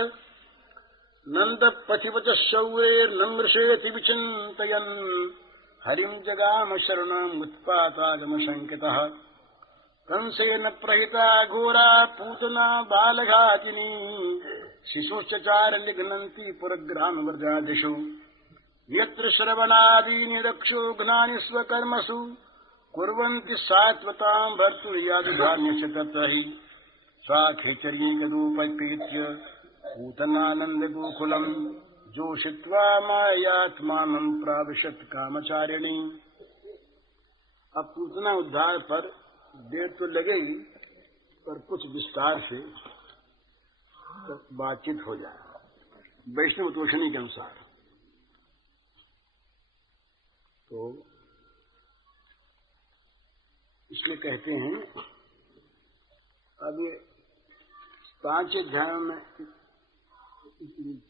नंद पथिवच शौरेर्नमृषेति विचिन्तयन् हरिं जगाम शरणम् उत्पातागम शंकितः कंसेन प्रहिता घोरा पूतना बालघातिनी शिशुश्चार लिघ्नन्ति पुरग्राम व्रजादिषु यत्र श्रवणादीनि रक्षो घ्नानि स्वकर्मसु कुर्वन्ति सात्वतां भर्तुर्यादिधान्यस्य तत्र हि स्वाखेचर्यैकदूपैकृत्य पूतनानन्द गोकुलम् जोषित्वा मायात्मानं प्राविशत् कामचारिणी। अब पूतना उद्धार पर देर तो लगेगी, पर कुछ विस्तार से बातचीत हो जाए वैष्णव तोषणी के अनुसार। तो इसलिए कहते हैं, अब ये 5 अध्यायों में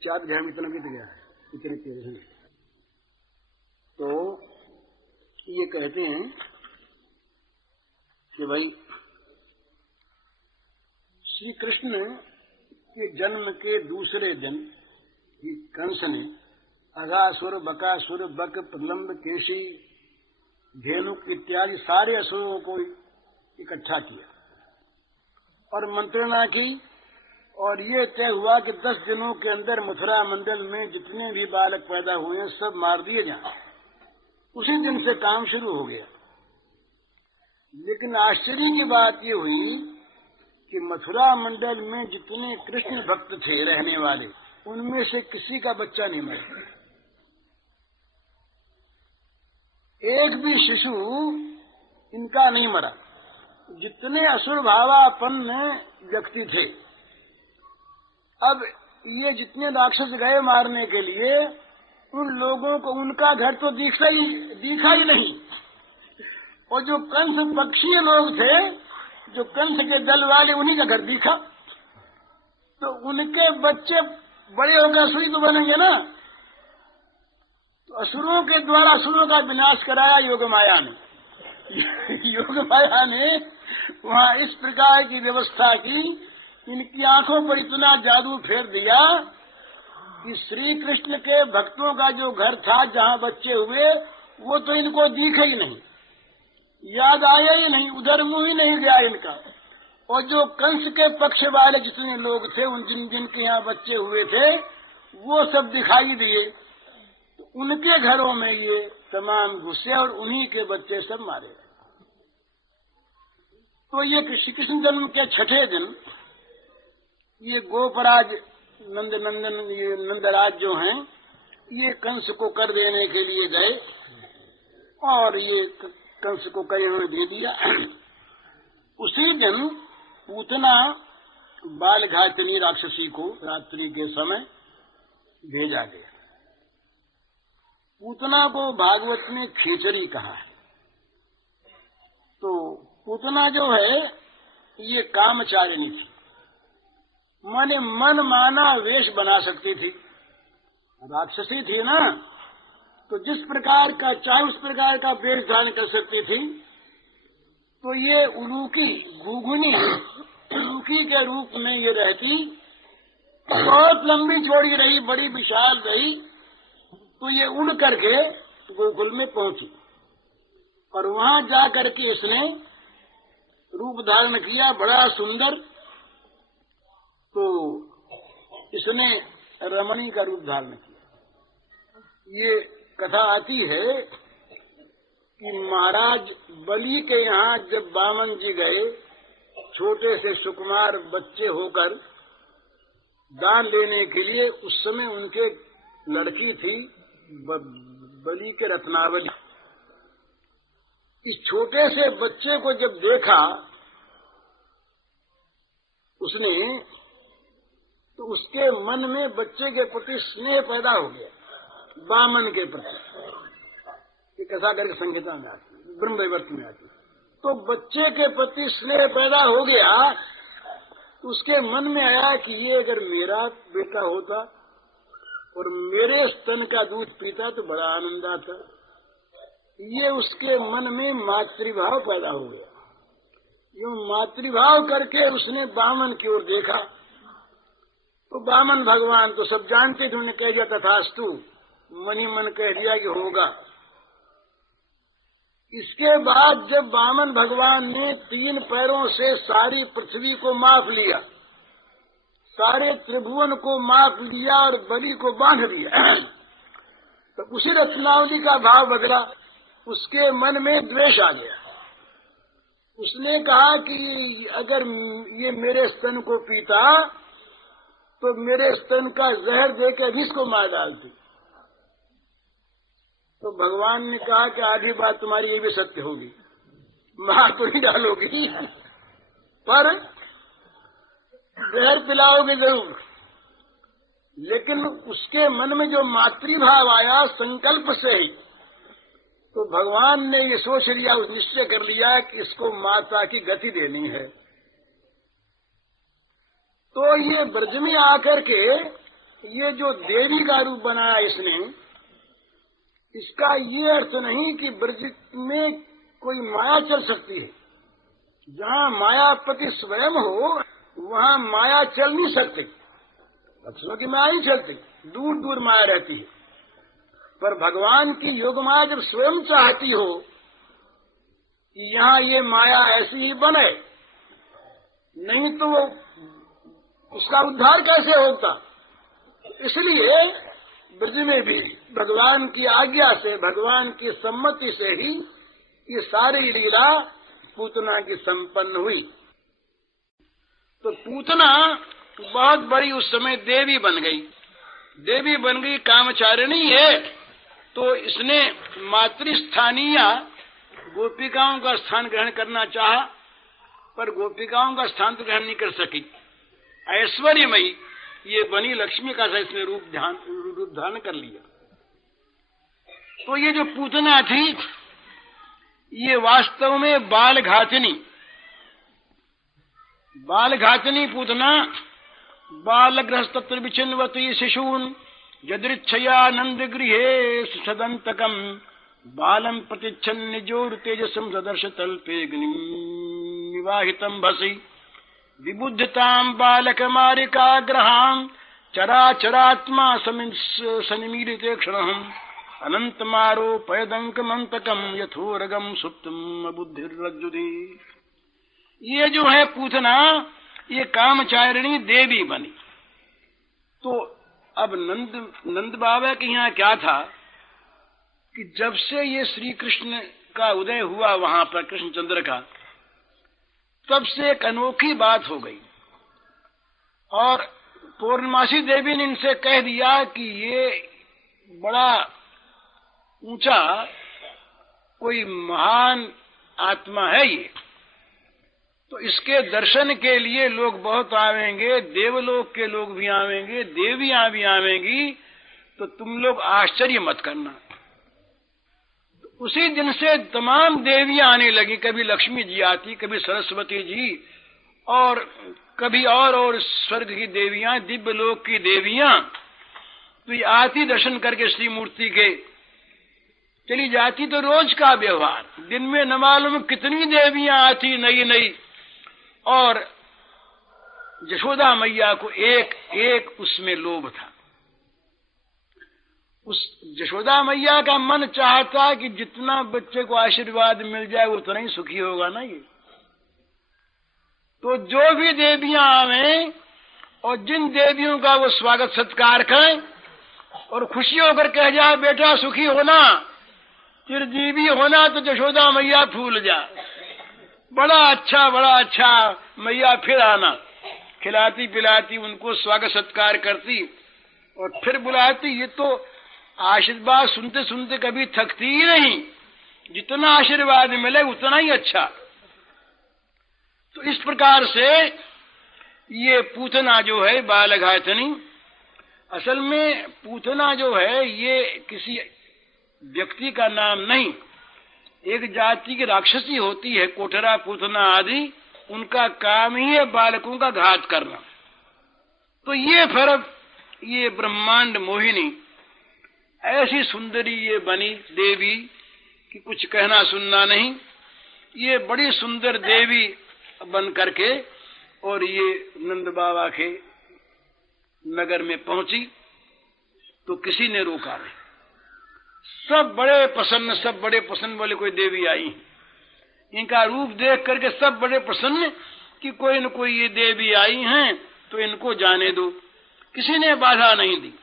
4 अध्याय में इतना बीत गया है, इतने तेरे हैं। तो ये कहते हैं कि भाई श्री कृष्ण के जन्म के दूसरे दिन ही कंस ने अघासुर, बकासुर, बक, प्रलंब, केशी, धेनुक इत्यादि सारे असुरों को इकट्ठा किया और मंत्रणा की, और ये तय हुआ कि 10 दिनों के अंदर मथुरा मंडल में जितने भी बालक पैदा हुए हैं सब मार दिए जाएं। उसी दिन से काम शुरू हो गया। लेकिन आश्चर्य की बात ये हुई कि मथुरा मंडल में जितने कृष्ण भक्त थे रहने वाले, उनमें से किसी का बच्चा नहीं मरा। एक भी शिशु इनका नहीं मरा। जितने असुर भावापन्न व्यक्ति थे, अब ये जितने राक्षस गए मारने के लिए, उन लोगों को उनका घर तो दिखा ही नहीं। और जो कंस पक्षीय लोग थे, जो कंस के दल वाले, उन्हीं का घर दिखा। तो उनके बच्चे बड़े होकर असुरी तो बनेंगे ना। तो असुरों के द्वारा असुरों का विनाश कराया योग माया ने। योग माया ने वहाँ इस प्रकार की व्यवस्था की, इनकी आंखों पर इतना जादू फेर दिया कि श्री कृष्ण के भक्तों का जो घर था, जहाँ बच्चे हुए, वो तो इनको दिखे ही नहीं, याद आया ही नहीं, उधर मुंह ही नहीं गया इनका। और जो कंस के पक्ष वाले जितने लोग थे, उन जिनके यहाँ बच्चे हुए थे, वो सब दिखाई दिए। तो उनके घरों में ये तमाम घुसे और उन्हीं के बच्चे सब मारे गए। तो ये श्री कृष्ण जन्म के 6ठे दिन ये गोपराज नंदनंदन, ये नंदराज जो हैं, ये कंस को कर देने के लिए गए और ये कंस को कर इन्होंने दे दिया। उसी दिन पूतना बालघातिनी राक्षसी को रात्रि के समय भेजा गया। पूतना को भागवत में खेचरी कहा है। तो पूतना जो है ये कामचारिणी थी, माने मन माना वेश बना सकती थी, राक्षसी थी ना, तो जिस प्रकार का चाहे उस प्रकार का वेश धारण कर सकती थी। तो ये उलूकी घुघुनी उलूकी के रूप में ये रहती, बहुत लंबी चौड़ी रही, बड़ी विशाल रही। तो ये उड़ करके गोकुल में पहुंची और वहां जा करके इसने रूप धारण किया, बड़ा सुंदर। तो इसने रमणी का रूप धारण किया। ये कथा आती है कि महाराज बलि के यहाँ जब वामन जी गए, छोटे से सुकुमार बच्चे होकर दान लेने के लिए, उस समय उनके लड़की थी बलि के रत्नावली। इस छोटे से बच्चे को जब देखा उसने, तो उसके मन में बच्चे के प्रति स्नेह पैदा हो गया, वामन के प्रति। ये कथा करके संहिता में आती है, ब्रह्मवैवर्त में आती है। तो बच्चे के प्रति स्नेह पैदा हो गया, तो उसके मन में आया कि ये अगर मेरा बेटा होता और मेरे स्तन का दूध पीता तो बड़ा आनंद आता। ये उसके मन में मातृभाव पैदा हो गया। यूं मातृभाव करके उसने वामन की ओर देखा। तो वामन भगवान तो सब जानते थे, उन्हें कह दिया तथास्तु, मन ही मन कह दिया कि होगा। इसके बाद जब वामन भगवान ने 3 पैरों से सारी पृथ्वी को माप लिया, सारे त्रिभुवन को माप लिया और बलि को बांध दिया, तो उसी रत्नावली का भाव बदला। उसके मन में द्वेष आ गया। उसने कहा कि अगर ये मेरे स्तन को पीता तो मेरे स्तन का जहर देकर भी इसको मार डालती। तो भगवान ने कहा कि आधी बात तुम्हारी ये भी सत्य होगी, मार तो ही डालोगी पर जहर पिलाओगे जरूर। लेकिन उसके मन में जो मातृभाव आया संकल्प से ही, तो भगवान ने ये सोच लिया, उस निश्चय कर लिया कि इसको माता की गति देनी है। तो ये ब्रज में आकर के ये जो देवी का रूप बनाया इसने, इसका ये अर्थ नहीं कि ब्रज में कोई माया चल सकती है। जहाँ मायापति स्वयं हो वहाँ माया चल नहीं सकती, बच्चों की माया नहीं चलती, दूर दूर माया रहती है। पर भगवान की योग माया जब स्वयं चाहती हो कि यहाँ ये माया ऐसी ही बने, नहीं तो उसका उद्धार कैसे होता। इसलिए ब्रज में भी भगवान की आज्ञा से, भगवान की सम्मति से ही ये सारी लीला पूतना की संपन्न हुई। तो पूतना बहुत बड़ी उस समय देवी बन गई। देवी बन गई, कामचारिणी है। तो इसने मातृस्थानीय गोपिकाओं का स्थान ग्रहण करना चाहा, पर गोपिकाओं का स्थान तो ग्रहण नहीं कर सकी। ऐश्वर्यमयी ये बनी लक्ष्मी का इसने रूप धारण कर लिया। तो ये जो पूतना थी ये वास्तव में बालघातिनी पूतना बालगृहस्तत्र विचिन्वती शिशून् यदृच्छया नंद गृहे सदंतकम बालम प्रतिच्छन् निजोर तेजसं सदर्श तल्पेऽग्निं निवाहितं भसि विबुद्धतां बालकमारिकाग्रहां चराचरात्मा सनिमीलिते क्षणम् अनंतमारोपयदंकमंतकं यथोरगम सुप्तम अबुद्धिर्रज्जुति। ये जो है पूतना, ये कामचारिणी देवी बनी। तो अब नंद बाबा के यहाँ क्या था कि जब से ये श्री कृष्ण का उदय हुआ वहां पर कृष्णचंद्र का, तब से एक अनोखी बात हो गई। और पूर्णमासी देवी ने इनसे कह दिया कि ये बड़ा ऊंचा कोई महान आत्मा है ये, तो इसके दर्शन के लिए लोग बहुत आवेंगे, देवलोक के लोग भी आवेंगे, देवियां भी आवेंगी, तो तुम लोग आश्चर्य मत करना। तो उसी दिन से तमाम देवियां आने लगी, कभी लक्ष्मी जी आती, कभी सरस्वती जी, और कभी और स्वर्ग की देवियां, दिव्य लोक की देवियां, तो ये आती दर्शन करके श्री मूर्ति के चली जाती। तो रोज का व्यवहार, दिन में न मालूम कितनी देवियां आती नई नई, और यशोदा मैया को एक एक उसमें लोभ था। उस यशोदा मैया का मन चाहता कि जितना बच्चे को आशीर्वाद मिल जाए उतना ही सुखी होगा ना ये। तो जो भी देवियां आवें और जिन देवियों का वो स्वागत सत्कार करें और खुशी होकर कह जाए बेटा सुखी होना, चिरजीवी होना, तो यशोदा मैया फूल जा, बड़ा अच्छा मैया फिर आना, खिलाती पिलाती उनको स्वागत सत्कार करती और फिर बुलाती। ये तो आशीर्वाद सुनते सुनते कभी थकती ही नहीं, जितना आशीर्वाद मिले उतना ही अच्छा। तो इस प्रकार से ये पूतना जो है बालघातनी, असल में पूतना जो है ये किसी व्यक्ति का नाम नहीं, एक जाति की राक्षसी होती है, कोठरा पूतना आदि, उनका काम ही है बालकों का घात करना। तो ये फर्क, ये ब्रह्मांड मोहिनी ऐसी सुंदरी ये बनी देवी कि कुछ कहना सुनना नहीं। ये बड़ी सुंदर देवी बन करके और ये नंद बाबा के नगर में पहुंची तो किसी ने रोका नहीं। सब बड़े प्रसन्न बोले कोई देवी आई, इनका रूप देख करके सब बड़े प्रसन्न कि कोई न कोई ये देवी आई हैं तो इनको जाने दो। किसी ने बाधा नहीं दी।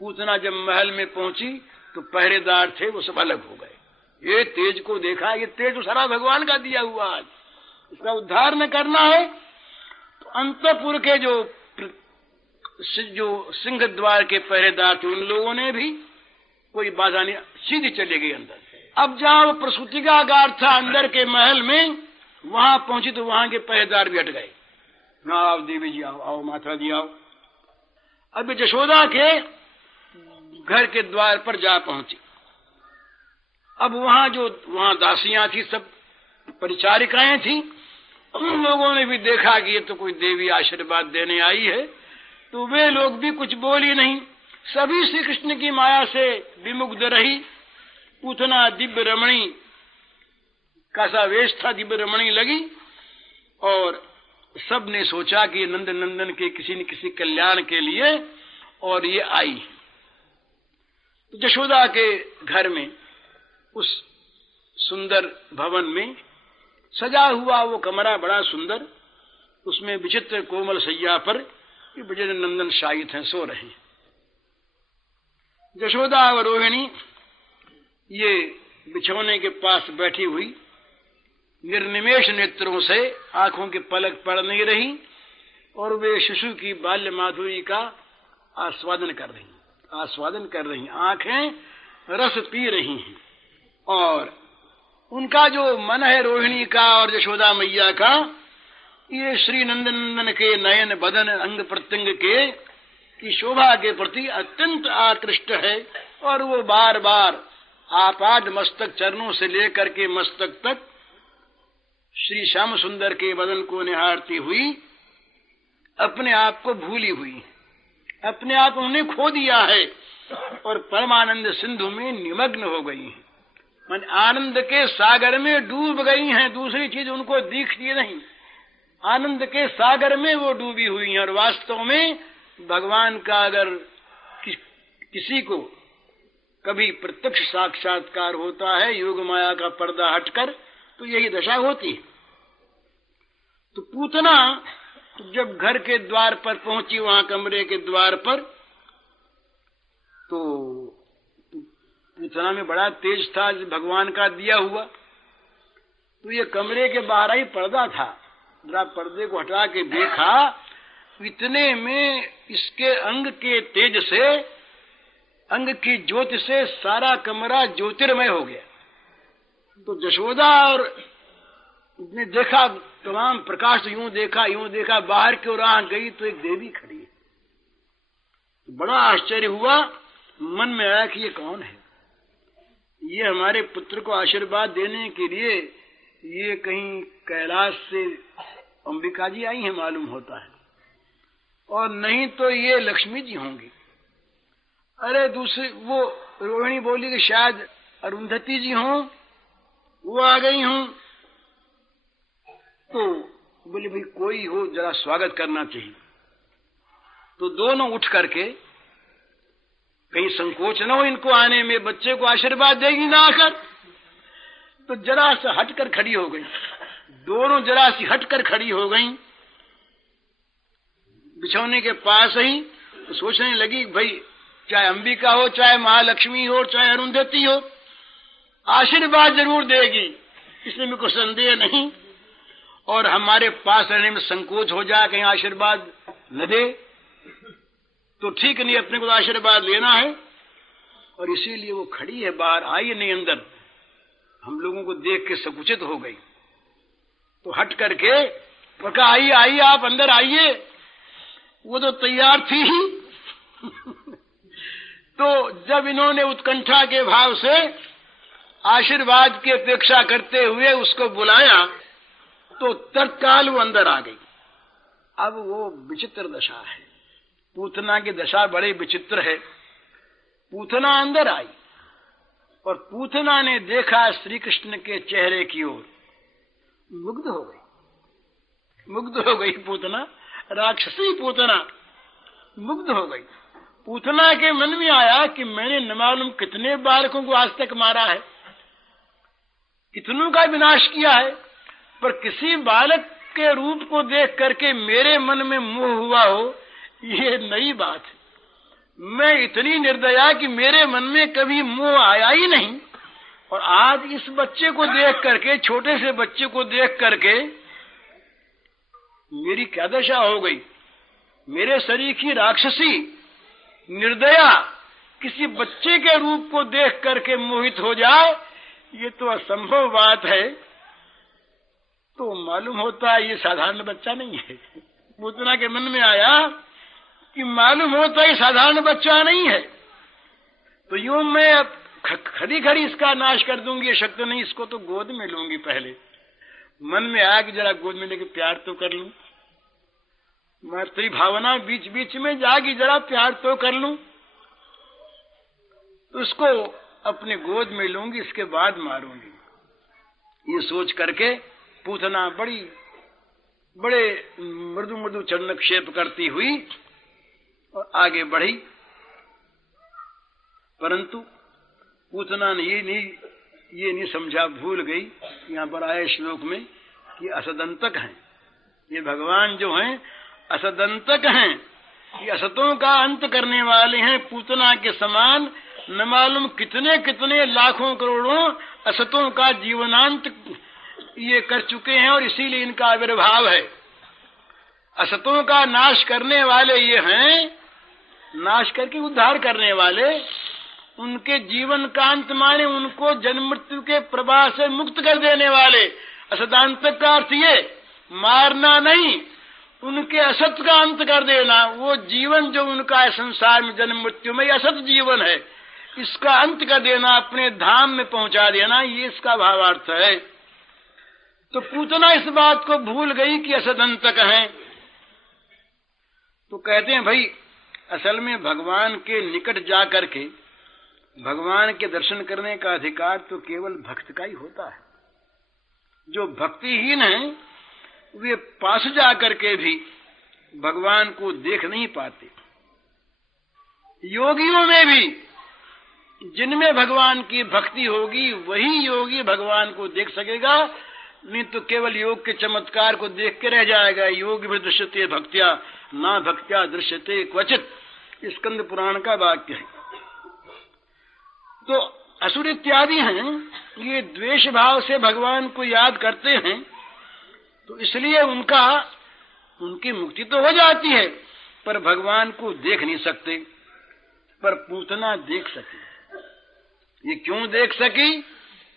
पूतना जब महल में पहुंची तो पहरेदार थे वो सब अलग हो गए। ये तेज को देखा, ये तेज तो सारा भगवान का दिया हुआ, आज इसका उद्धार न करना है। तो अंतपुर के जो सिंह द्वार के पहरेदार थे उन लोगों ने भी कोई बाधा नहीं, सीधी चले गई अंदर। अब जहां प्रसूति का गार था अंदर के महल में, वहां पहुंची तो वहां के पहरेदार भी हट गए। आओ देवी जी, आओ माता जी आओ। अब यशोदा के घर के द्वार पर जा पहुंची। अब वहां दासियां थी, सब परिचारिकाएं थी, उन लोगों ने भी देखा कि ये तो कोई देवी आशीर्वाद देने आई है, तो वे लोग भी कुछ बोली नहीं। सभी श्री कृष्ण की माया से विमुग्ध रही। पूतना दिव्य रमणी का सा वेश था, दिव्य रमणी लगी, और सब ने सोचा कि नंद नंदन के किसी न किसी कल्याण के लिए और ये आई। तो यशोदा के घर में उस सुंदर भवन में सजा हुआ वो कमरा बड़ा सुंदर, उसमें विचित्र कोमल सैया पर ब्रज नंदन शायित हैं, सो रहे हैं। यशोदा और रोहिणी ये बिछौने के पास बैठी हुई निर्निमेष नेत्रों से आंखों की पलक पड़ नहीं रही, और वे शिशु की बाल्य माधुरी का आस्वादन कर रही, आंखें रस पी रही हैं। और उनका जो मन है रोहिणी का और यशोदा मैया का, ये श्री नंदन के नयन बदन अंग प्रत्यंग के की शोभा के प्रति अत्यंत आकृष्ट है, और वो बार बार आपाद मस्तक चरणों से लेकर के मस्तक तक श्री श्याम सुंदर के बदन को निहारती हुई अपने आप को भूली हुई, अपने आप उन्हें खो दिया है और परमानंद सिंधु में निमग्न हो गई हैं। मन आनंद के सागर में डूब गई हैं, दूसरी चीज उनको दिखती नहीं। आनंद के सागर में वो डूबी हुई हैं। और वास्तव में भगवान का अगर किसी को कभी प्रत्यक्ष साक्षात्कार होता है योग माया का पर्दा हटकर, तो यही दशा होती है। तो पूतना जब घर के द्वार पर पहुंची, वहां कमरे के द्वार पर, तो पूतना में बड़ा तेज था भगवान का दिया हुआ। तो ये कमरे के बाहर ही पर्दा था, जरा पर्दे को हटा के देखा इतने में इसके अंग के तेज से, अंग की ज्योति से सारा कमरा ज्योतिर्मय हो गया। तो जशोदा और ने देखा, तमाम प्रकाश यूं देखा, बाहर की ओर आ गई तो एक देवी खड़ी है। बड़ा आश्चर्य हुआ, मन में आया कि ये कौन है। ये हमारे पुत्र को आशीर्वाद देने के लिए ये कहीं कैलाश से अंबिका जी आई है मालूम होता है, और नहीं तो ये लक्ष्मी जी होंगी। अरे दूसरी वो रोहिणी बोली कि शायद अरुंधति जी हों, वो आ गई हूं। तो बोले भाई कोई हो, जरा स्वागत करना चाहिए। तो दोनों उठ करके, कहीं संकोच न हो इनको आने में, बच्चे को आशीर्वाद देगी ना आकर, तो जरा सा हटकर खड़ी हो गई। दोनों जरा सी हटकर खड़ी हो गई बिछौने के पास ही। तो सोचने लगी भाई चाहे अंबिका हो, चाहे महालक्ष्मी हो, चाहे अरुंधति हो, आशीर्वाद जरूर देगी, इसमें मेरे को संदेह नहीं। और हमारे पास रहने में संकोच हो जाए, कहीं आशीर्वाद न दे तो ठीक नहीं, अपने को आशीर्वाद लेना है। और इसीलिए वो खड़ी है बाहर, आई नहीं अंदर। हम लोगों को देख के संकुचित हो गई, तो हट करके कहा आइए आइए आप अंदर आइए। वो तो तैयार थी ही। तो जब इन्होंने उत्कंठा के भाव से आशीर्वाद की अपेक्षा करते हुए उसको बुलाया, तो तत्काल वो अंदर आ गई। अब वो विचित्र दशा है, पूतना की दशा बड़ी विचित्र है। पूतना अंदर आई और पूतना ने देखा श्री कृष्ण के चेहरे की ओर, मुग्ध हो गई पूतना, राक्षसी पूतना मुग्ध हो गई। पूतना के मन में आया कि मैंने न मालूम कितने बालकों को आज तक मारा है, कितनों का विनाश किया है, पर किसी बालक के रूप को देख करके मेरे मन में मोह हुआ हो, ये नई बात है। मैं इतनी निर्दया कि मेरे मन में कभी मोह आया ही नहीं, और आज इस बच्चे को देख करके, छोटे से बच्चे को देख करके मेरी क्या दशा हो गई। मेरे शरीर की राक्षसी निर्दया किसी बच्चे के रूप को देख करके मोहित हो जाए, ये तो असंभव बात है। तो मालूम होता है ये साधारण बच्चा नहीं है। पूतना के मन में आया कि मालूम होता है साधारण बच्चा नहीं है, तो यूं मैं अब खड़ी खड़ी इसका नाश कर दूंगी, ये शक्ति नहीं, इसको तो गोद में लूंगी। पहले मन में आया कि जरा गोद में लेके प्यार तो कर लूं, मातृ भावना बीच बीच में जागी, जरा प्यार तो कर लूं, तो उसको अपने गोद में लूंगी, इसके बाद मारूंगी। ये सोच करके पूतना बड़े मृदु मृदु चरणक्षेप करती हुई और आगे बढ़ी। परंतु पूतना ने ये नहीं समझा, भूल गई। यहाँ पर आए श्लोक में कि असदंतक हैं, ये भगवान जो हैं असदंतक हैं, ये असतों का अंत करने वाले हैं। पूतना के समान न मालूम कितने कितने लाखों करोड़ों असतों का जीवनांत ये कर चुके हैं, और इसीलिए इनका आविर्भाव है। असतों का नाश करने वाले ये हैं, नाश करके उद्धार करने वाले। उनके जीवन का अंत माने उनको जन्म मृत्यु के प्रवाह से मुक्त कर देने वाले। असदांतक का अर्थ ये मारना नहीं, उनके असत का अंत कर देना। वो जीवन जो उनका है संसार में जन्म मृत्यु में, असत जीवन है, इसका अंत कर देना, अपने धाम में पहुंचा देना, ये इसका भावार्थ है। तो पूतना इस बात को भूल गई कि असदंतक हैं। तो कहते हैं भाई असल में भगवान के निकट जा करके भगवान के दर्शन करने का अधिकार तो केवल भक्त का ही होता है। जो भक्तिहीन है वे पास जा करके भी भगवान को देख नहीं पाते। योगियों में भी जिनमें भगवान की भक्ति होगी वही योगी भगवान को देख सकेगा, नहीं तो केवल योग के चमत्कार को देख के रह जाएगा। योग भी दृश्यते भक्त्या ना भक्त्या दृश्यते क्वचित, स्कंद पुराण का वाक्य है। तो असुर इत्यादि हैं, ये द्वेष भाव से भगवान को याद करते हैं, तो इसलिए उनका उनकी मुक्ति तो हो जाती है, पर भगवान को देख नहीं सकते। पर पूतना देख सकी। ये क्यों देख सकी?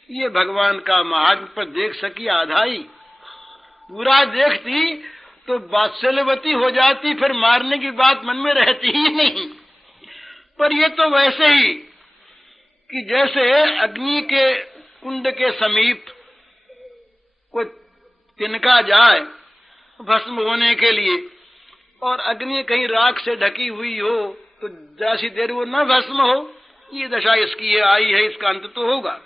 ये भगवान का महात्म्य पर देख सकी आधा ही। पूरा देखती तो वात्सल्यवती हो जाती, फिर मारने की बात मन में रहती ही नहीं। पर ये तो वैसे ही कि जैसे अग्नि के कुंड के समीप कोई तिनका जाए भस्म होने के लिए, और अग्नि कहीं राख से ढकी हुई हो तो जैसी देर वो न भस्म हो, ये दशा इसकी आई है, इसका अंत तो होगा।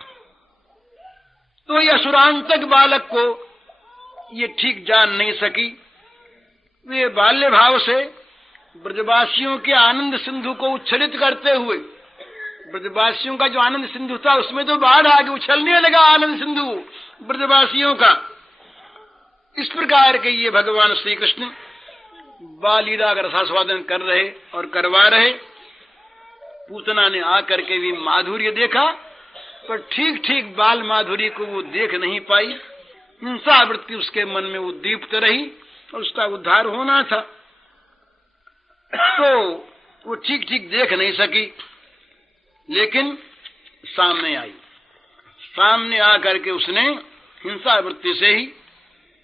तो ये असुरांतक बालक को ये ठीक जान नहीं सकी। वे बाल्य भाव से ब्रजवासियों के आनंद सिंधु को उच्छलित करते हुए, ब्रजवासियों का जो आनंद सिंधु था उसमें तो बाढ़ आगे उछलने लगा आनंद सिंधु ब्रजवासियों का। इस प्रकार के ये भगवान श्री कृष्ण बाल लीला का रसास्वादन कर रहे और करवा रहे। पूतना ने आकर के भी माधुर्य देखा, पर ठीक ठीक बाल माधुर्य को वो देख नहीं पाई। हिंसा वृत्ति उसके मन में उद्दीप्त रही और उसका उद्धार होना था, तो वो ठीक ठीक देख नहीं सकी। लेकिन सामने आई, सामने आकर के उसने हिंसा वृत्ति से ही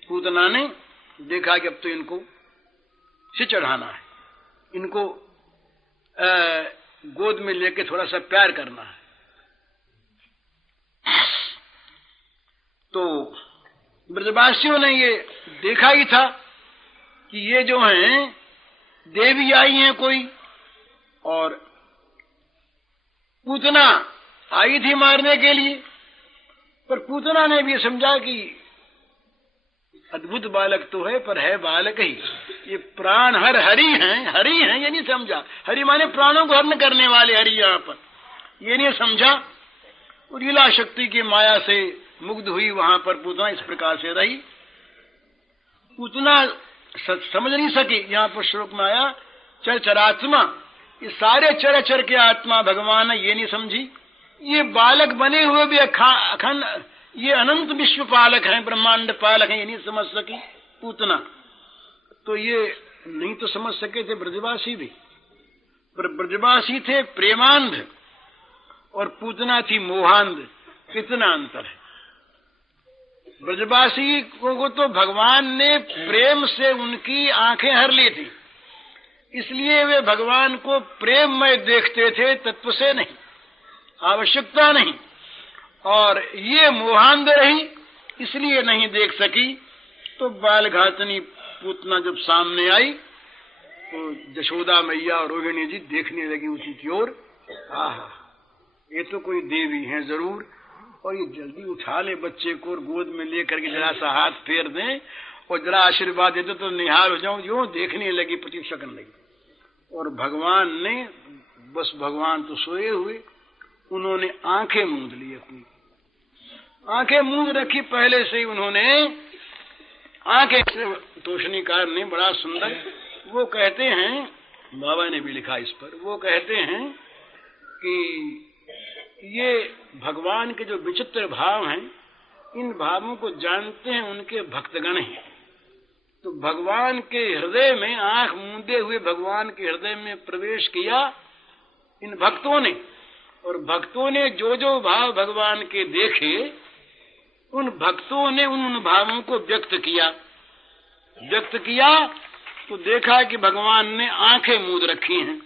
पूतना ने देखा कि अब तो इनको से चढ़ाना है, इनको गोद में लेके थोड़ा सा प्यार करना है। तो ब्रजवासियों ने ये देखा ही था कि ये जो हैं देवी आई हैं कोई, और पूतना आई थी मारने के लिए। पर पूतना ने भी समझा कि अद्भुत बालक तो है, पर है बालक ही, ये प्राण हर हरि हैं, हरि हैं, ये नहीं समझा। हरि माने प्राणों को हरण करने वाले हरि, यहाँ पर ये नहीं समझा। और लीला शक्ति की माया से मुग्ध हुई वहां पर पूतना इस प्रकार से रही। पूतना समझ नहीं सकी। यहाँ पर श्लोक में आया चरात्मा, ये सारे चर के आत्मा भगवान है, ये नहीं समझी। ये बालक बने हुए भी अखंड, ये अनंत विश्व पालक हैं, ब्रह्मांड पालक हैं, ये नहीं समझ सकी पूतना। तो ये नहीं तो समझ सके थे ब्रजवासी भी, पर ब्रजवासी थे प्रेमांध और पूतना थी मोहांध। कितना अंतर है। ब्रजवासी को तो भगवान ने प्रेम से उनकी आंखें हर ली थी, इसलिए वे भगवान को प्रेममय देखते थे, तत्व से नहीं, आवश्यकता नहीं। और ये मोहांध रही, इसलिए नहीं देख सकी। तो बाल घातनी पूतना जब सामने आई तो यशोदा मैया और रोहिणी जी देखने लगी उसी की ओर। आहा, ये तो कोई देवी है जरूर, और ये जल्दी उठा ले बच्चे को और गोद में लेकर के जरा सा हाथ फेर दें और जरा आशीर्वाद दे तो निहाल हो जाऊं। यूं देखने लगी, प्रतीक्षा करने लगी। और भगवान ने, बस भगवान तो सोए हुए, उन्होंने आंखें मूंद ली, अपनी आंखें मूंद रखी पहले से ही उन्होंने आंखें। तोषणीकार ने बड़ा सुंदर, वो कहते हैं, बाबा ने भी लिखा इस पर, वो कहते हैं कि ये भगवान के जो विचित्र भाव हैं, इन भावों को जानते हैं उनके भक्तगण हैं। तो भगवान के हृदय में, आंख मूंदे हुए भगवान के हृदय में प्रवेश किया इन भक्तों ने, और भक्तों ने जो जो भाव भगवान के देखे, उन भक्तों ने उन भावों को व्यक्त किया। तो देखा कि भगवान ने आंखें मूंद रखी हैं।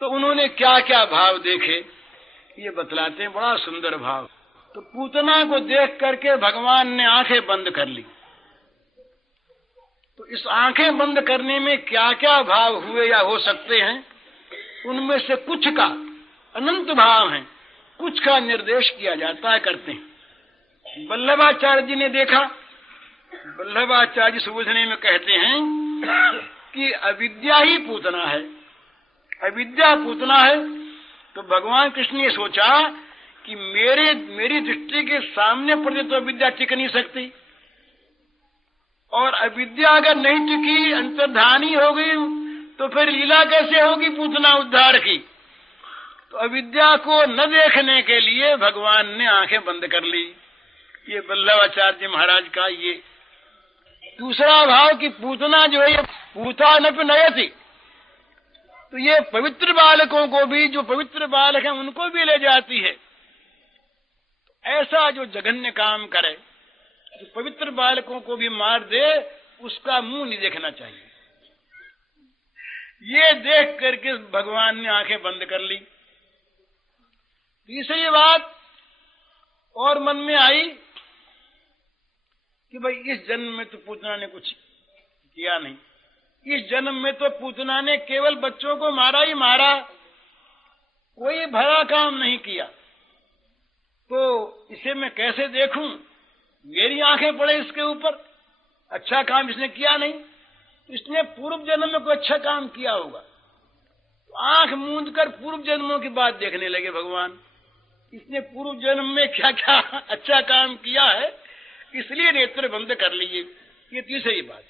तो उन्होंने क्या क्या भाव देखे ये बतलाते हैं, बड़ा सुंदर भाव। तो पूतना को देख करके भगवान ने आंखें बंद कर ली। तो इस आंखें बंद करने में क्या क्या भाव हुए या हो सकते हैं, उनमें से कुछ का अनंत भाव है, कुछ का निर्देश किया जाता है, करते हैं। वल्लभाचार्य जी ने देखा, वल्लभाचार्य जी सुबोधनी में कहते हैं कि अविद्या ही पूतना है, अविद्या पूतना है। तो भगवान कृष्ण ने सोचा कि मेरी दृष्टि के सामने पड़े तो अविद्या टिक नहीं सकती, और अविद्या अगर नहीं टिकी, अंतर्धानी हो गई, तो फिर लीला कैसे होगी पूतना उद्धार की। तो अविद्या को न देखने के लिए भगवान ने आंखें बंद कर ली। ये वल्लभाचार्य महाराज का ये दूसरा भाव कि पूतना जो है ये पूता न नयति, तो ये पवित्र बालकों को भी, जो पवित्र बालक हैं उनको भी ले जाती है। तो ऐसा जो जघन्य काम करे, जो पवित्र बालकों को भी मार दे, उसका मुंह नहीं देखना चाहिए। ये देख करके भगवान ने आंखें बंद कर ली। तीसरी बात और मन में आई कि भाई इस जन्म में तो पूतना ने कुछ किया नहीं, इस जन्म में तो पूतना ने केवल बच्चों को मारा ही मारा, कोई भला काम नहीं किया, तो इसे मैं कैसे देखूं? मेरी आंखें पड़े इसके ऊपर, अच्छा काम इसने किया नहीं, तो इसने पूर्व जन्म में कोई अच्छा काम किया होगा। तो आंख मूंद कर पूर्व जन्मों की बात देखने लगे भगवान, इसने पूर्व जन्म में क्या क्या अच्छा काम किया है, इसलिए नेत्र बंद कर लिए। ये तीसरी बात।